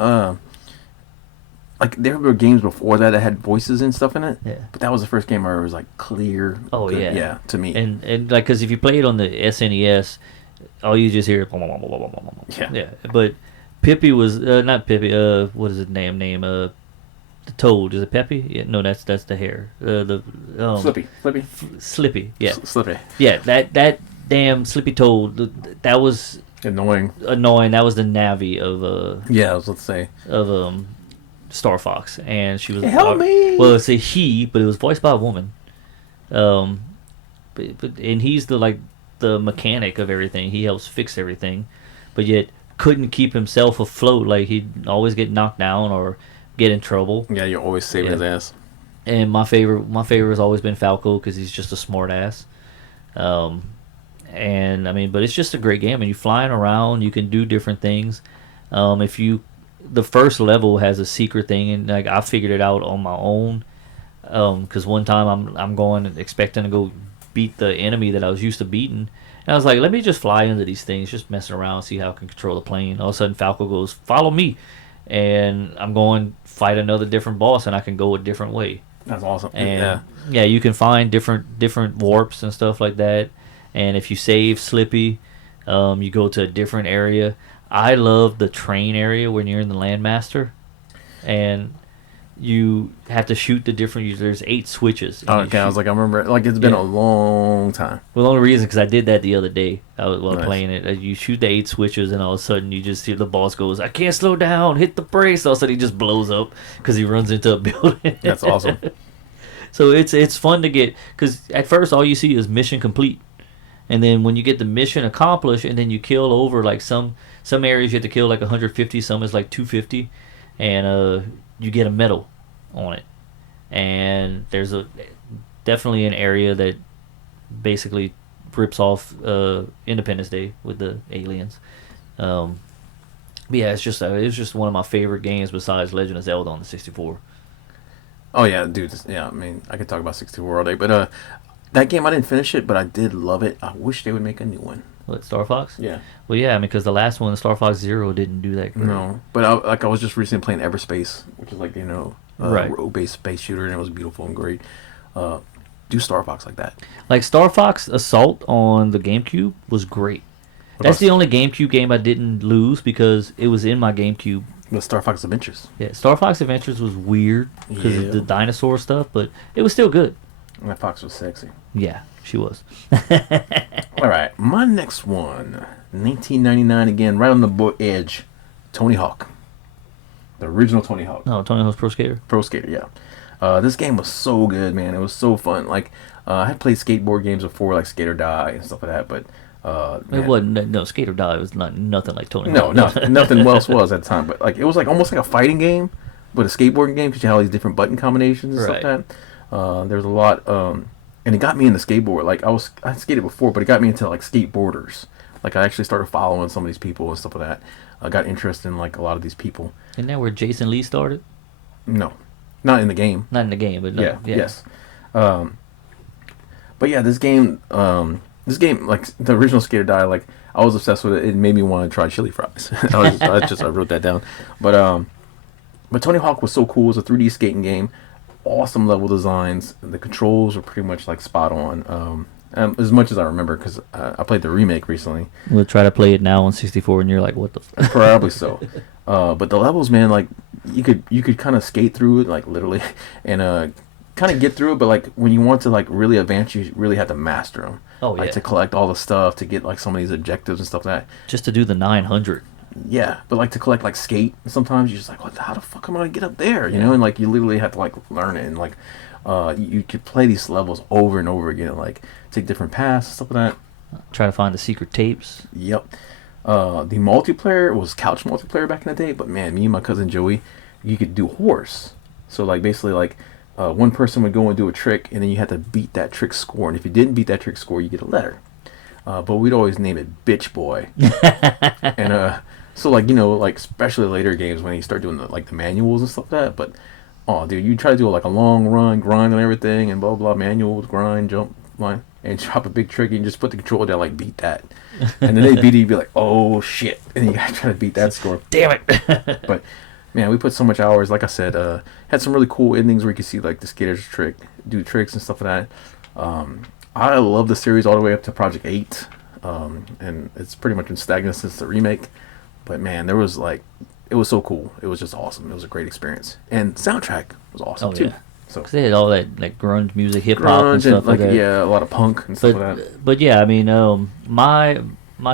Like there were games before that had voices and stuff in it. Yeah. But that was the first game where it was like clear. Oh good. yeah. Yeah, to me. And like because if you play it on the SNES, all you just hear. Yeah. Yeah. But Pippi was not Pippi. What is his name? The Toad. Is it Peppy? Yeah. No, that's the hair. Slippy. Yeah. Slippy. Yeah. That damn Slippy Toad. That was Annoying. That was the Navi of Yeah, I was let's say. of Star Fox, and she was Help me! Well, it's a he, but it was voiced by a woman. But and he's the mechanic of everything. He helps fix everything, but yet couldn't keep himself afloat. Like he'd always get knocked down or get in trouble. Yeah, you're always saving his ass. And my favorite has always been Falco because he's just a smart ass. And I mean, but it's just a great game. And you're flying around, you can do different things. If you, the first level has a secret thing, and like I figured it out on my own. Because one time I'm going expecting to go beat the enemy that I was used to beating, and I was like, let me just fly into these things, just messing around, see how I can control the plane. All of a sudden, Falco goes, follow me, and I'm going fight another different boss, and I can go a different way. That's awesome. And Yeah. yeah, you can find different warps and stuff like that. And if you save Slippy, you go to a different area. I love the train area when you're in the Landmaster, and you have to shoot the different. There's 8 switches. Okay, I was like, I remember, like it's been Yeah. a long time. Well, the only reason because I did that the other day. I was while Nice. playing it. You shoot the 8 switches, and all of a sudden you just hear the boss goes, "I can't slow down. Hit the brakes." All of a sudden he just blows up because he runs into a building. That's awesome. So it's fun to get because at first all you see is mission complete, and then when you get the mission accomplished, and then you kill over like some areas you have to kill like 150, some is like 250, and you get a medal on it, and there's a definitely an area that basically rips off Independence Day with the aliens. But yeah, it's just one of my favorite games besides Legend of Zelda on the 64. Oh yeah, dude. Yeah, I mean, I could talk about 64 all day, but that game I didn't finish it, but I did love it. I wish they would make a new one. What, Star Fox? Yeah. Well, yeah, I mean, because the last one, Star Fox Zero, didn't do that great. No, but I was just recently playing Everspace, which is like Right. road-based space shooter, and it was beautiful and great. Do Star Fox like that. Like Star Fox Assault on the GameCube was great. What That's about the only GameCube game I didn't lose because it was in my GameCube. the Star Fox Adventures? Yeah, Star Fox Adventures was weird because Yeah. of the dinosaur stuff, but it was still good. And that fox was sexy. Yeah, she was. All right, my next one, 1999 again, right on the edge, Tony Hawk, the original Tony Hawk. No, Tony Hawk's Pro Skater. Pro Skater, yeah. This game was so good, man. It was so fun. Like, I had played skateboard games before, like Skate or Die and stuff like that, but It man, wasn't no Skate or Die. It was nothing like Tony no, Hawk. no, nothing else was at the time. But like, it was like almost like a fighting game, but a skateboarding game because you had all these different button combinations and Right. stuff like that. There was a lot, and it got me into skateboard. Like, I skated before, but it got me into like skateboarders. Like, I actually started following some of these people and stuff like that. I got interested in like a lot of these people. Isn't that where Jason Lee started? No, not in the game. Not in the game, but no, Yeah, yes. But yeah, this game, like the original Skate or Die, like I was obsessed with it. It made me want to try chili fries. I wrote that down. But Tony Hawk was so cool. It was a 3D skating game, awesome level designs. The controls were pretty much like spot on. As much as I remember, because I played the remake recently. We'll try to play it now on 64, and you're like, what the fuck? Probably so. But the levels, man, like you could kind of skate through it, like literally, and kind of get through it. But like when you want to like really advance, you really have to master them. Oh, like yeah. to collect all the stuff to get like some of these objectives and stuff like that. Just to do the 900. Yeah, but like to collect like skate, sometimes you're just like, how the fuck am I gonna get up there? You Yeah. know, and like you literally have to like learn it, and like you could play these levels over and over again, like take different paths and stuff like that. Try to find the secret tapes. Yep. The multiplayer was couch multiplayer back in the day, but man, me and my cousin Joey, you could do horse. So like basically like one person would go and do a trick, and then you had to beat that trick score, and if you didn't beat that trick score, you get a letter. But we'd always name it Bitch Boy. And so like, you know, like especially later games when you start doing the manuals and stuff like that. But oh dude, you try to do like a long run, grind and everything, and blah blah, manuals, grind, jump, line, and drop a big trick, and you just put the controller down, like beat that, and then they beat it, you'd be like, oh shit, and you gotta try to beat that score. Damn it. But man, we put so much hours. Like I said, had some really cool endings where you could see like the skaters do tricks and stuff like that. I love the series all the way up to Project 8, and it's pretty much been stagnant since the remake. But man, it was so cool. It was just awesome. It was a great experience, and soundtrack was awesome too. Yeah. So 'Cause they had all that like grunge music, hip hop, and grunge stuff and like that. yeah, a lot of punk and stuff like that. But yeah, I mean, my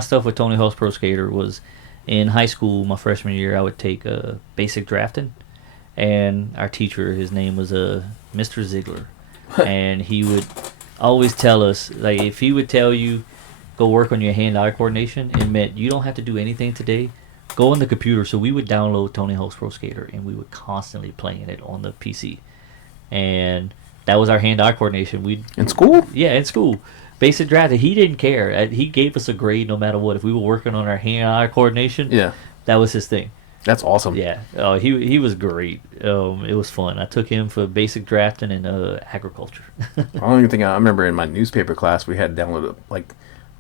stuff with Tony Hawk's Pro Skater was in high school. My freshman year, I would take basic drafting, and our teacher, his name was Mr. Ziegler, and he would always tell us, like, if he would tell you go work on your hand-eye coordination, it meant you don't have to do anything today. Go on the computer. So we would download Tony Hawk's Pro Skater, and we would constantly playing it on the PC, and that was our hand-eye coordination. In school? Yeah, in school. Basic drafting. He didn't care. He gave us a grade no matter what. If we were working on our hand-eye coordination, Yeah. That was his thing. That's awesome. Yeah. Oh, he was great. It was fun. I took him for basic drafting and agriculture. I don't even think I remember in my newspaper class we had downloaded like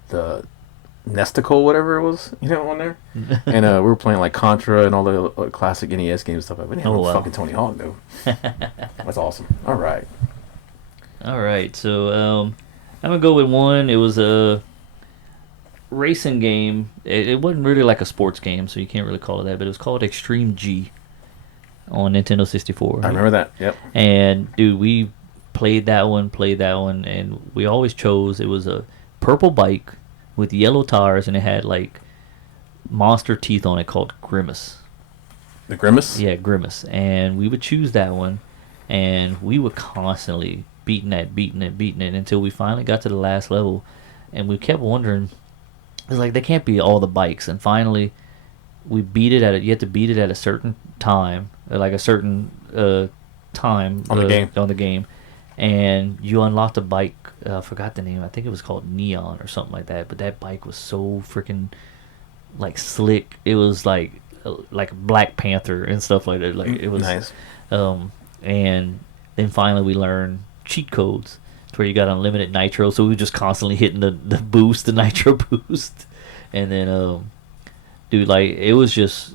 the Nesticle, whatever it was, on there. And we were playing like Contra and all the classic NES games and stuff. But we didn't have no fucking Tony Hawk though. That's awesome. All right. All right. So I'm gonna go with one. It was a racing game. It wasn't really like a sports game, so you can't really call it that. But it was called Extreme G on Nintendo 64. I remember that. Yep. And dude, we played that one, and we always chose. It was a purple bike with yellow tires, and it had like monster teeth on it called Grimace. The Grimace? Yeah, Grimace. And we would choose that one, and we were constantly beating it until we finally got to the last level, and we kept wondering, it's like, they can't be all the bikes, and finally we beat it you have to beat it at a certain time, like a certain time on the game, and you unlocked a bike. I forgot the name. I think it was called Neon or something like that. But that bike was so freaking like slick. It was like Black Panther and stuff like that. Like, it was nice. And then finally we learned cheat codes to where you got unlimited nitro. So we were just constantly hitting the nitro boost. And then dude, like, it was just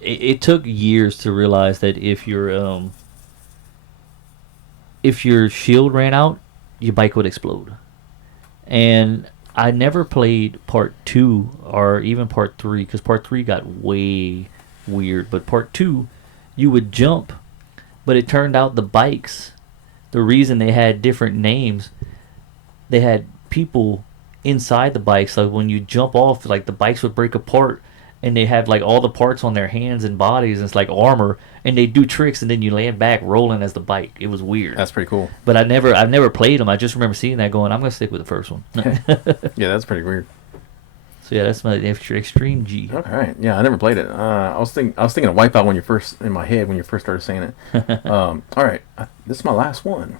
it took years to realize that if your shield ran out, your bike would explode. And I never played part 2 or even part 3, because part 3 got way weird. But part 2, you would jump, but it turned out the bikes, the reason they had different names, they had people inside the bikes. Like, when you jump off, like, the bikes would break apart, and they have like all the parts on their hands and bodies, and it's like armor, and they do tricks, and then you land back rolling as the bike. It was weird. That's pretty cool. But I've never played them. I just remember seeing that, going, I'm gonna stick with the first one. Yeah, that's pretty weird. So yeah, that's my Extreme G. All right. Yeah, I never played it. I was thinking of Wipeout when you first started saying it. All right, this is my last one.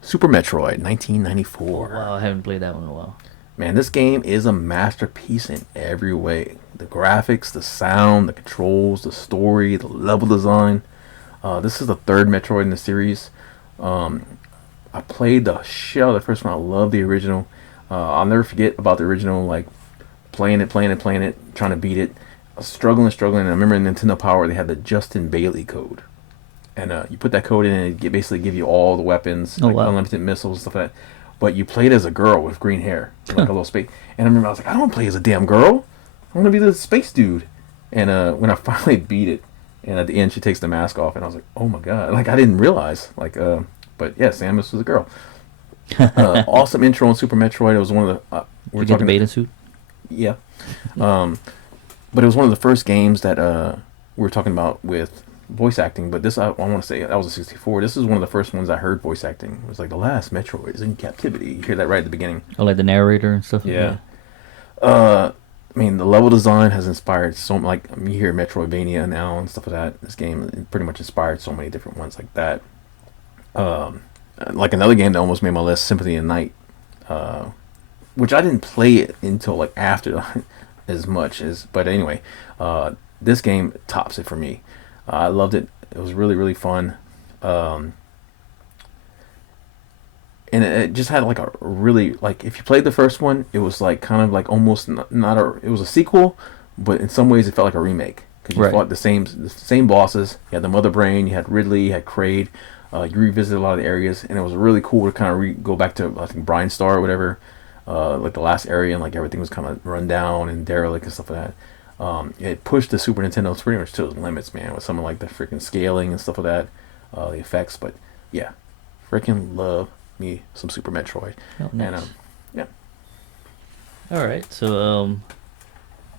Super Metroid, 1994. Wow, I haven't played that one in a while. Man, this game is a masterpiece in every way. The graphics, the sound, the controls, the story, the level design. This is the third Metroid in the series. I played the shit out of the first one. I love the original. I'll never forget about the original, like, playing it, trying to beat it. Struggling. And I remember in Nintendo Power, they had the Justin Bailey code. And you put that code in, and it basically give you all the weapons, like unlimited missiles and stuff like that. But you played as a girl with green hair, like a little space. And I remember I was like, I don't want to play as a damn girl. I want to be the space dude. And when I finally beat it, and at the end she takes the mask off, and I was like, oh my god, like, I didn't realize, like, but yeah, Samus was a girl. Awesome intro on Super Metroid. It was one of the Did you get the beta suit? Yeah. But it was one of the first games that we were talking about with voice acting, but this, I want to say, that was a 64. This is one of the first ones I heard voice acting. It was like, the last Metroid is in captivity. You hear that right at the beginning. Oh, like the narrator and stuff? Yeah. I mean, the level design has inspired so, like, you hear Metroidvania now and stuff like that. This game pretty much inspired so many different ones like that. Like another game that almost made my list, Symphony of the Night, which I didn't play it until like after as much as, but anyway, this game tops it for me. I loved it. It was really, really fun. And it just had like a really, like, if you played the first one, it was like kind of like almost not a, it was a sequel, but in some ways it felt like a remake, because you fought the same bosses. You had the Mother Brain, you had Ridley, you had Kraid. You revisited a lot of the areas, and it was really cool to kind of go back to, I think, Brine Star or whatever, like the last area, and like everything was kind of run down and derelict and stuff like that. It pushed the Super Nintendo pretty much to its limits, man, with some of like the freaking scaling and stuff like that, the effects. But yeah, freaking love me some Super Metroid. Oh, nice. And yeah. All right, so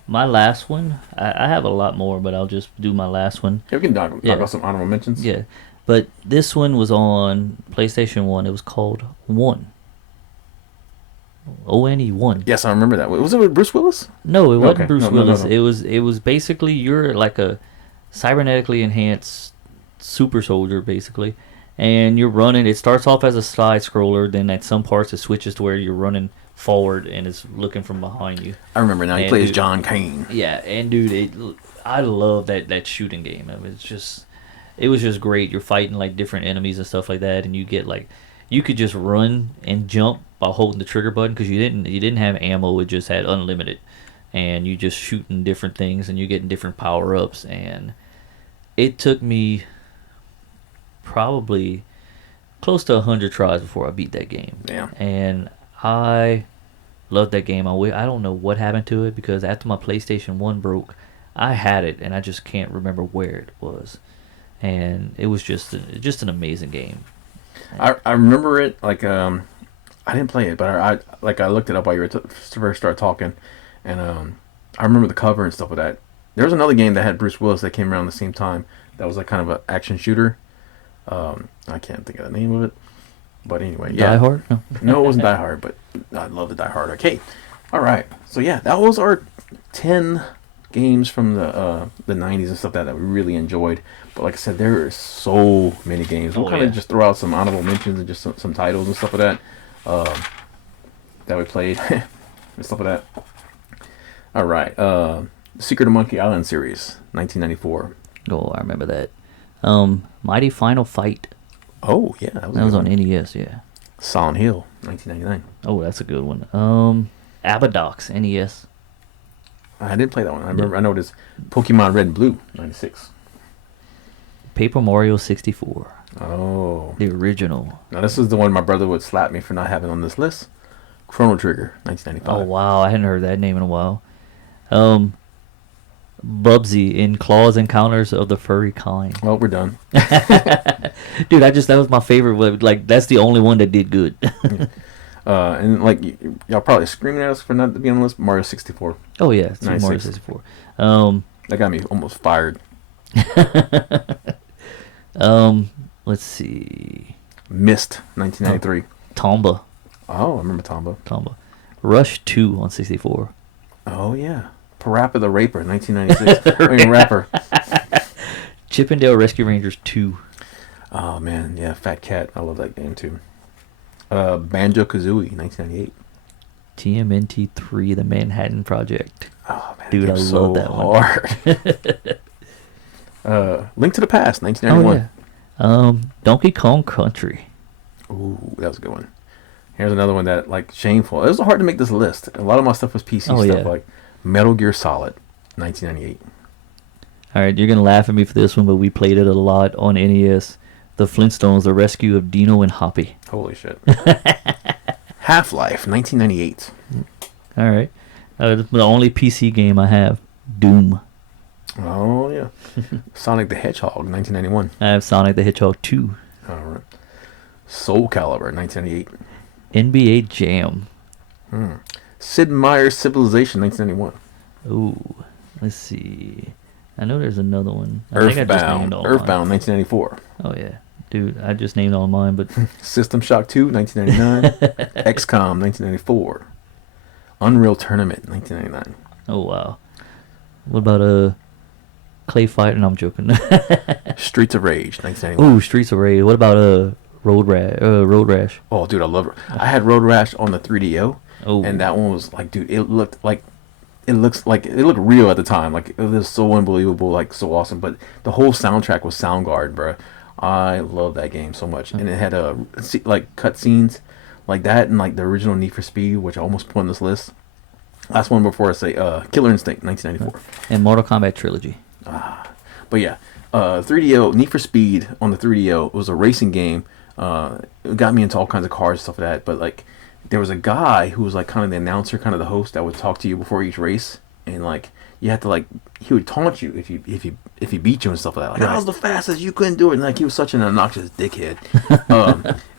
my last one, I have a lot more, but I'll just do my last one. Yeah, we can talk about some honorable mentions. Yeah, but this one was on PlayStation 1. It was called One. ONE, One. Yes, I remember that. Was it with Bruce Willis? No, it wasn't Bruce Willis. No. It was basically, you're like a cybernetically enhanced super soldier, basically, and you're running. It starts off as a side scroller, then at some parts it switches to where you're running forward and it's looking from behind you. I remember now. He And plays dude, John Kane. yeah, and dude, I love that shooting game. It was just great. You're fighting like different enemies and stuff like that, and you could just run and jump by holding the trigger button because you didn't have ammo. It just had unlimited, and you just shooting different things and you're getting different power ups. And it took me probably close to 100 tries before I beat that game. Yeah. And I loved that game. I don't know what happened to it because after my PlayStation 1 broke, I had it and I just can't remember where it was. And it was just an amazing game. I remember it like I didn't play it, but I looked it up while you were first started talking, and I remember the cover and stuff of that. There was another game that had Bruce Willis that came around the same time that was like kind of an action shooter. I can't think of the name of it, but anyway, yeah. Die Hard? No. No, it wasn't Die Hard, but I love the Die Hard arcade. All right, so yeah, that was our 10 games from the 90s and stuff that we really enjoyed. But like I said, there are so many games. We'll kind of just throw out some honorable mentions and just some titles and stuff like that that we played and stuff like that. All right, Secret of Monkey Island series, 1994. Oh, I remember that. Mighty Final Fight. Oh yeah, That was on NES. Yeah. Silent Hill, 1999. Oh, that's a good one. Abadox, NES. I didn't play that one. I remember. I know it is Pokemon Red and Blue, 96. Paper Mario 64. Oh. The original. Now this is the one my brother would slap me for not having on this list. Chrono Trigger, 1995. Oh wow, I hadn't heard that name in a while. Bubsy in Claws Encounters of the Furry Kind. Well, we're done. Dude, that was my favorite one. Like that's the only one that did good. And like y'all probably screaming at us for not being on the list. Mario 64. Oh yeah, it's Mario 96. 64. That got me almost fired. Let's see. Mist, 1993. Tomba. Oh, I remember Tomba. Rush 2 on 64. Oh yeah. Parappa the Raper, 1996. I mean, Rapper. Chippendale Rescue Rangers 2. Oh man, yeah, Fat Cat. I love that game too. Banjo Kazooie, 1998. TMNT 3, The Manhattan Project. Oh man, dude, I so love that one. Hard. Link to the Past, 1991. Oh, yeah. Donkey Kong Country. Ooh, that was a good one. Here's another one that like shameful. It was hard to make this list. A lot of my stuff was PC stuff, yeah. like Metal Gear Solid, 1998. All right, you're gonna laugh at me for this one, but we played it a lot on NES. The Flintstones: The Rescue of Dino and Hoppy. Holy shit. Half-Life, 1998. All right, the only PC game I have, Doom. Oh yeah. Sonic the Hedgehog, 1991. I have Sonic the Hedgehog 2. All right. Soul Calibur, 1998. NBA Jam. Sid Meier's Civilization, 1991. Ooh, let's see. I know there's another one. I think I just named all Earthbound, mine. 1994. Oh yeah, dude, I just named all mine, but System Shock 2, 1999. XCOM, 1994. Unreal Tournament, 1999. oh wow. What about Clay Fight? And I'm joking. Streets of Rage, 1991. Ooh, Streets of Rage. What about Road Rash? Oh, dude, I love it. I had Road Rash on the 3DO, Oh, and that one was like, dude, it looked real at the time. Like it was so unbelievable, like so awesome. But the whole soundtrack was Soundgarden, bro. I love that game so much, and it had like cutscenes like that, and like the original Need for Speed, which I almost put on this list. Last one before I say Killer Instinct, 1994. and Mortal Kombat Trilogy. But yeah, 3DO Need for Speed on the 3DO was a racing game. It got me into all kinds of cars and stuff like that. But like, there was a guy who was like kind of the announcer, kind of the host that would talk to you before each race, and like you had to like he would taunt you if he beat you and stuff like that. Like, I was the fastest, you couldn't do it. And like he was such an obnoxious dickhead.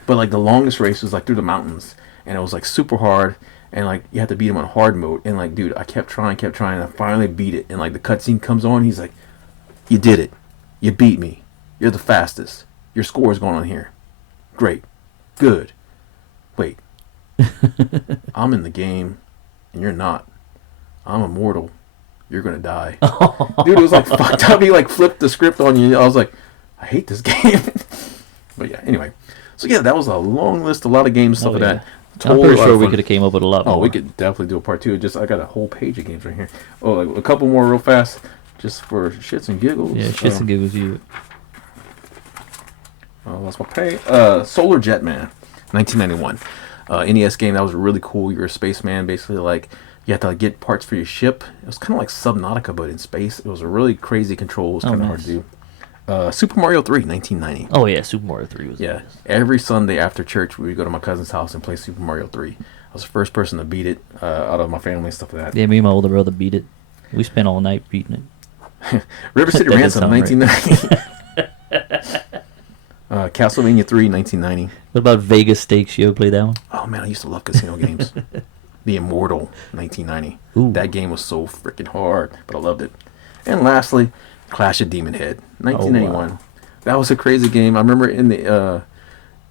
But like the longest race was like through the mountains, and it was like super hard. And like you had to beat him on hard mode, and like, dude, I kept trying, and I finally beat it. And like the cutscene comes on, he's like, "You did it, you beat me. You're the fastest. Your score is going on here. Great, good. Wait, I'm in the game, and you're not. I'm immortal. You're gonna die." Dude, it was like fucked up. He like flipped the script on you. I was like, I hate this game. But yeah, anyway. So yeah, that was a long list, a lot of games, stuff like that. I'm pretty lot sure of we fun. could have came up with a lot Oh, more. we could definitely do a part two. Just I got a whole page of games right here. Oh, like a couple more real fast, just for shits and giggles. Yeah, shits and giggles. You. Lost my page. Solar Jetman, 1991. NES game that was really cool. You're a spaceman, basically like you have to like get parts for your ship. It was kind of like Subnautica, but in space. It was a really crazy control. It was kind of hard to do. Super Mario 3, 1990. Oh yeah, Super Mario 3 was. Yeah, every Sunday after church, we would go to my cousin's house and play Super Mario 3. I was the first person to beat it out of my family and stuff like that. Yeah, me and my older brother beat it. We spent all night beating it. River City That Ransom, doesn't 1990. Castlevania 3, 1990. What about Vegas Stakes? You ever play that one? Oh man, I used to love casino games. The Immortal, 1990. Ooh. That game was so freaking hard, but I loved it. And lastly, Clash of Demon Head, 1991. Oh, wow. That was a crazy game. I remember in the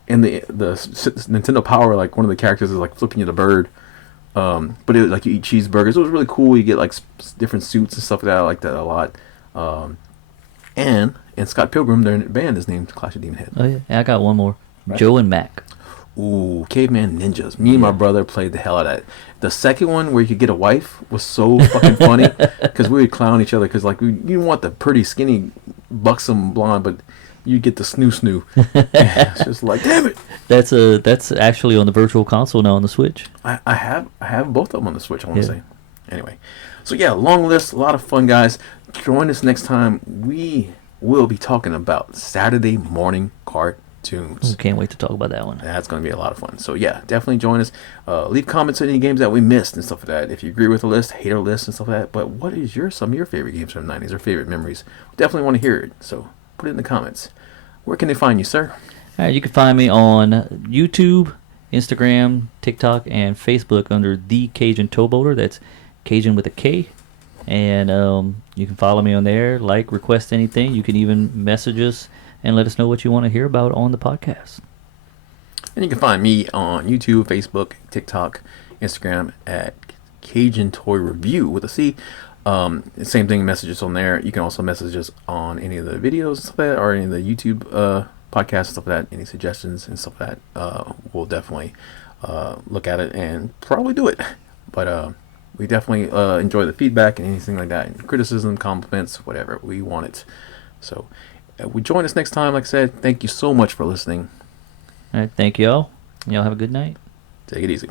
Nintendo Power, like one of the characters is like flipping you the bird. But it was like you eat cheeseburgers. It was really cool. You get like different suits and stuff like that. I like that a lot. And Scott Pilgrim, their band is named Clash of Demon Head. Oh yeah, I got one more. Right. Joe and Mac. Ooh, Caveman Ninjas. Me and my brother played the hell out of that. The second one where you could get a wife was so fucking funny because we would clown each other because like you didn't want the pretty skinny buxom blonde, but you get the snoo. It's just like, damn it. That's actually on the Virtual Console now on the Switch. I have both of them on the Switch, I want to Yeah. say. Anyway, so yeah, long list, a lot of fun, guys. Join us next time. We will be talking about Saturday morning cartoons. Can't wait to talk about that one. That's going to be a lot of fun. So yeah, definitely join us. Leave comments on any games that we missed and stuff like that. If you agree with the list, hate our list and stuff like that. But what is some of your favorite games from the 90s or favorite memories? Definitely want to hear it. So put it in the comments. Where can they find you, sir? All right, you can find me on YouTube, Instagram, TikTok, and Facebook under The Cajun Towboater. That's Cajun with a K. And you can follow me on there, like, request anything. You can even message us and let us know what you want to hear about on the podcast. And you can find me on YouTube, Facebook, TikTok, Instagram at Cajun Toy Review with a C. Same thing, messages on there. You can also message us on any of the videos and stuff like that, or any of the YouTube podcasts and stuff like that. Any suggestions and stuff like that, we'll definitely look at it and probably do it. But we definitely enjoy the feedback and anything like that. And criticism, compliments, whatever. We want it. So we join us next time. Like I said, thank you so much for listening. All right, thank y'all. Y'all have a good night. Take it easy.